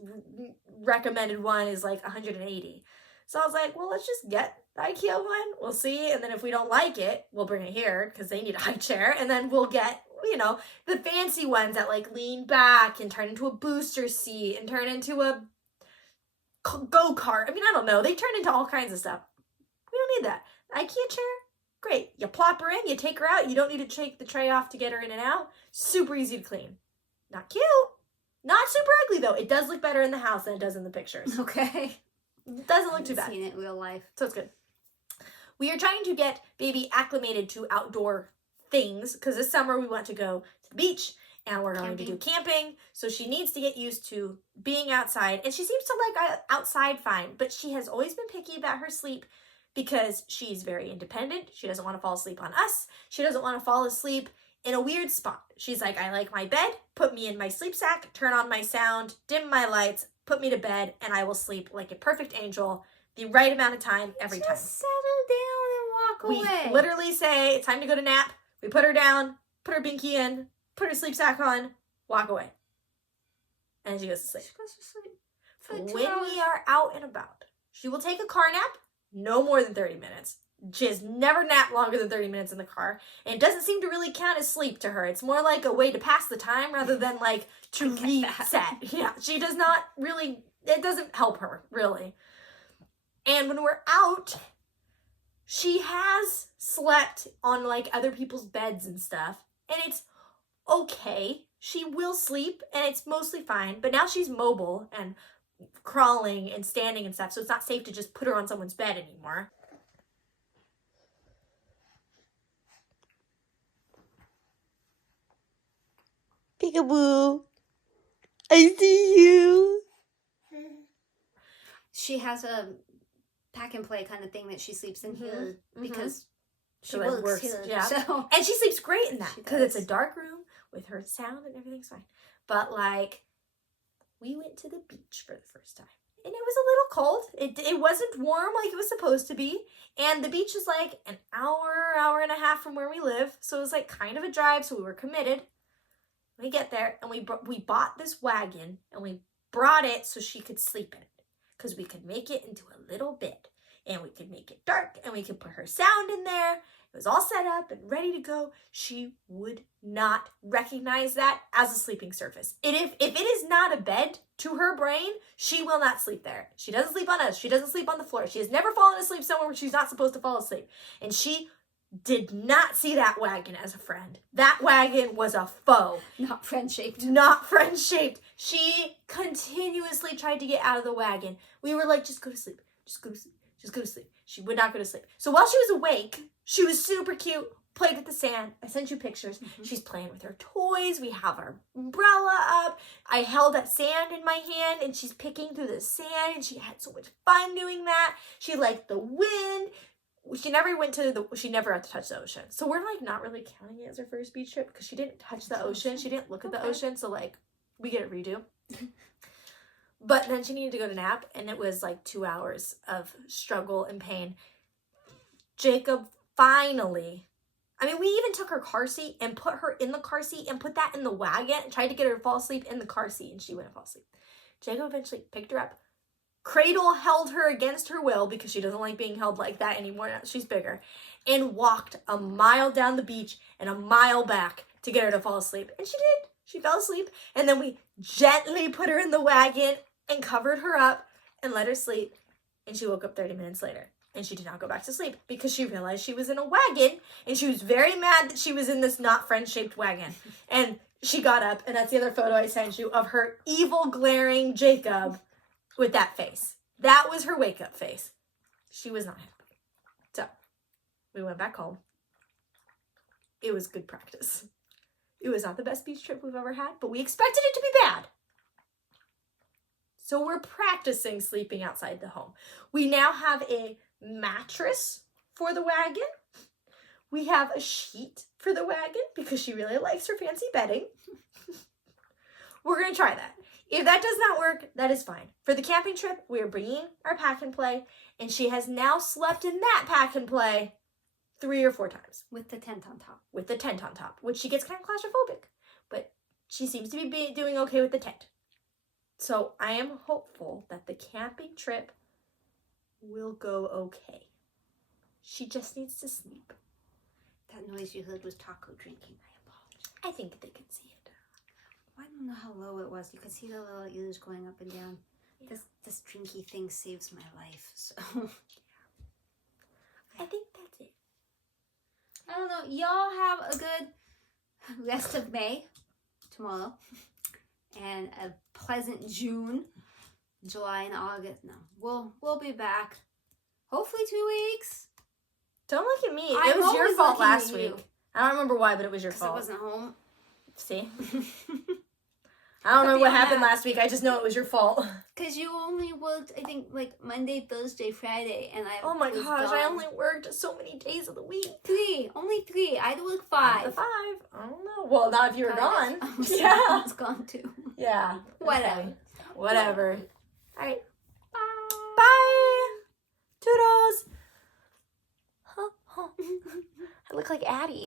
recommended one is like $180. So I was like, well, let's just get the IKEA one. We'll see. And then if we don't like it, we'll bring it here because they need a high chair. And then we'll get, the fancy ones that like lean back and turn into a booster seat and turn into a go-kart. I mean, I don't know. They turn into all kinds of stuff. We don't need that. The IKEA chair, great. You plop her in, you take her out. You don't need to take the tray off to get her in and out. Super easy to clean. Not cute. Not super ugly, though. It does look better in the house than it does in the pictures. Okay. It doesn't look too bad. I've seen it in real life. So it's good. We are trying to get baby acclimated to outdoor things because this summer we want to go to the beach and we're going to do camping. So she needs to get used to being outside. And she seems to like outside fine, but she has always been picky about her sleep because she's very independent. She doesn't want to fall asleep on us. She doesn't want to fall asleep in a weird spot. She's like, I like my bed, put me in my sleep sack, turn on my sound, dim my lights, put me to bed, and I will sleep like a perfect angel the right amount of time every time. Just settle down and walk away. We literally say, it's time to go to nap. We put her down, put her binky in, put her sleep sack on, walk away. And she goes to sleep. She goes to sleep. When we are out and about, she will take a car nap, no more than 30 minutes. She has never napped longer than 30 minutes in the car. And it doesn't seem to really count as sleep to her. It's more like a way to pass the time rather than like to reset. Yeah, she does not really, it doesn't help her, really. And when we're out, she has slept on like other people's beds and stuff. And it's okay. She will sleep and it's mostly fine. But now she's mobile and crawling and standing and stuff. So it's not safe to just put her on someone's bed anymore. Peekaboo, I see you. She has a pack and play kind of thing that she sleeps in here because she So that works here. Yeah. So. And she sleeps great in that because it's a dark room with her sound and everything's fine. But like, we went to the beach for the first time and it was a little cold. It wasn't warm like it was supposed to be. And the beach is like an hour and a half from where we live. So it was like kind of a drive. So we were committed. We get there and we bought this wagon and we brought it so she could sleep in it because we could make it into a little bed and we could make it dark and we could put her sound in there. It was all set up and ready to go. She would not recognize that as a sleeping surface. If it is not a bed to her brain, she will not sleep there. She doesn't sleep on us. She doesn't sleep on the floor. She has never fallen asleep somewhere where she's not supposed to fall asleep. And she did not see that wagon as a friend. That wagon was a foe. Not friend-shaped. Not friend-shaped. She continuously tried to get out of the wagon. We were like, just go to sleep. Just go to sleep. Just go to sleep. She would not go to sleep. So while she was awake, she was super cute, played with the sand. I sent you pictures. She's playing with her toys. We have our umbrella up. I held that sand in my hand and she's picking through the sand and she had so much fun doing that. She liked the wind. She never got to touch the ocean. So we're like not really counting it as her first beach trip because she didn't touch the ocean. She didn't look at the ocean. So like we get a redo. But then she needed to go to nap and it was like 2 hours of struggle and pain. Jacob finally, we even took her car seat and put her in the car seat and put that in the wagon and tried to get her to fall asleep in the car seat and she wouldn't fall asleep. Jacob eventually picked her up. Cradle held her against her will because she doesn't like being held like that anymore now she's bigger, and walked a mile down the beach and a mile back to get her to fall asleep. And she did. She fell asleep. And then we gently put her in the wagon and covered her up and let her sleep. And she woke up 30 minutes later. And she did not go back to sleep because she realized she was in a wagon and she was very mad that she was in this not friend-shaped wagon. And she got up, and that's the other photo I sent you of her evil, glaring Jacob with that face. That was her wake-up face. She was not happy. So, we went back home. It was good practice. It was not the best beach trip we've ever had, but we expected it to be bad. So we're practicing sleeping outside the home. We now have a mattress for the wagon. We have a sheet for the wagon because she really likes her fancy bedding. We're going to try that. If that does not work, that is fine. For the camping trip, we are bringing our pack and play, and she has now slept in that pack and play 3 or 4 times. With the tent on top. With the tent on top, which she gets kind of claustrophobic, but she seems to be doing okay with the tent. So I am hopeful that the camping trip will go okay. She just needs to sleep. That noise you heard was Taco drinking. I apologize. I think they can see it. I don't know how low it was. You could see the little ears going up and down. Yeah. This drinky thing saves my life. So I think that's it. I don't know. Y'all have a good rest of May tomorrow. And a pleasant June, July, and August. No, we'll be back. Hopefully 2 weeks. Don't look at me. It was your fault last week. I don't remember why, but it was your fault. I wasn't home. See? I don't know what happened last week. I just know it was your fault. Because you only worked, I think, like Monday, Thursday, Friday, and I. Oh my gosh! I only worked so many days of the week. 3, only 3. I had to work 5. 5. I don't know. Well, not if you were gone. Yeah, I was gone too. Yeah. Whatever. Okay. Whatever. All right. Bye. Bye. Toodles. Huh? I look like Addie.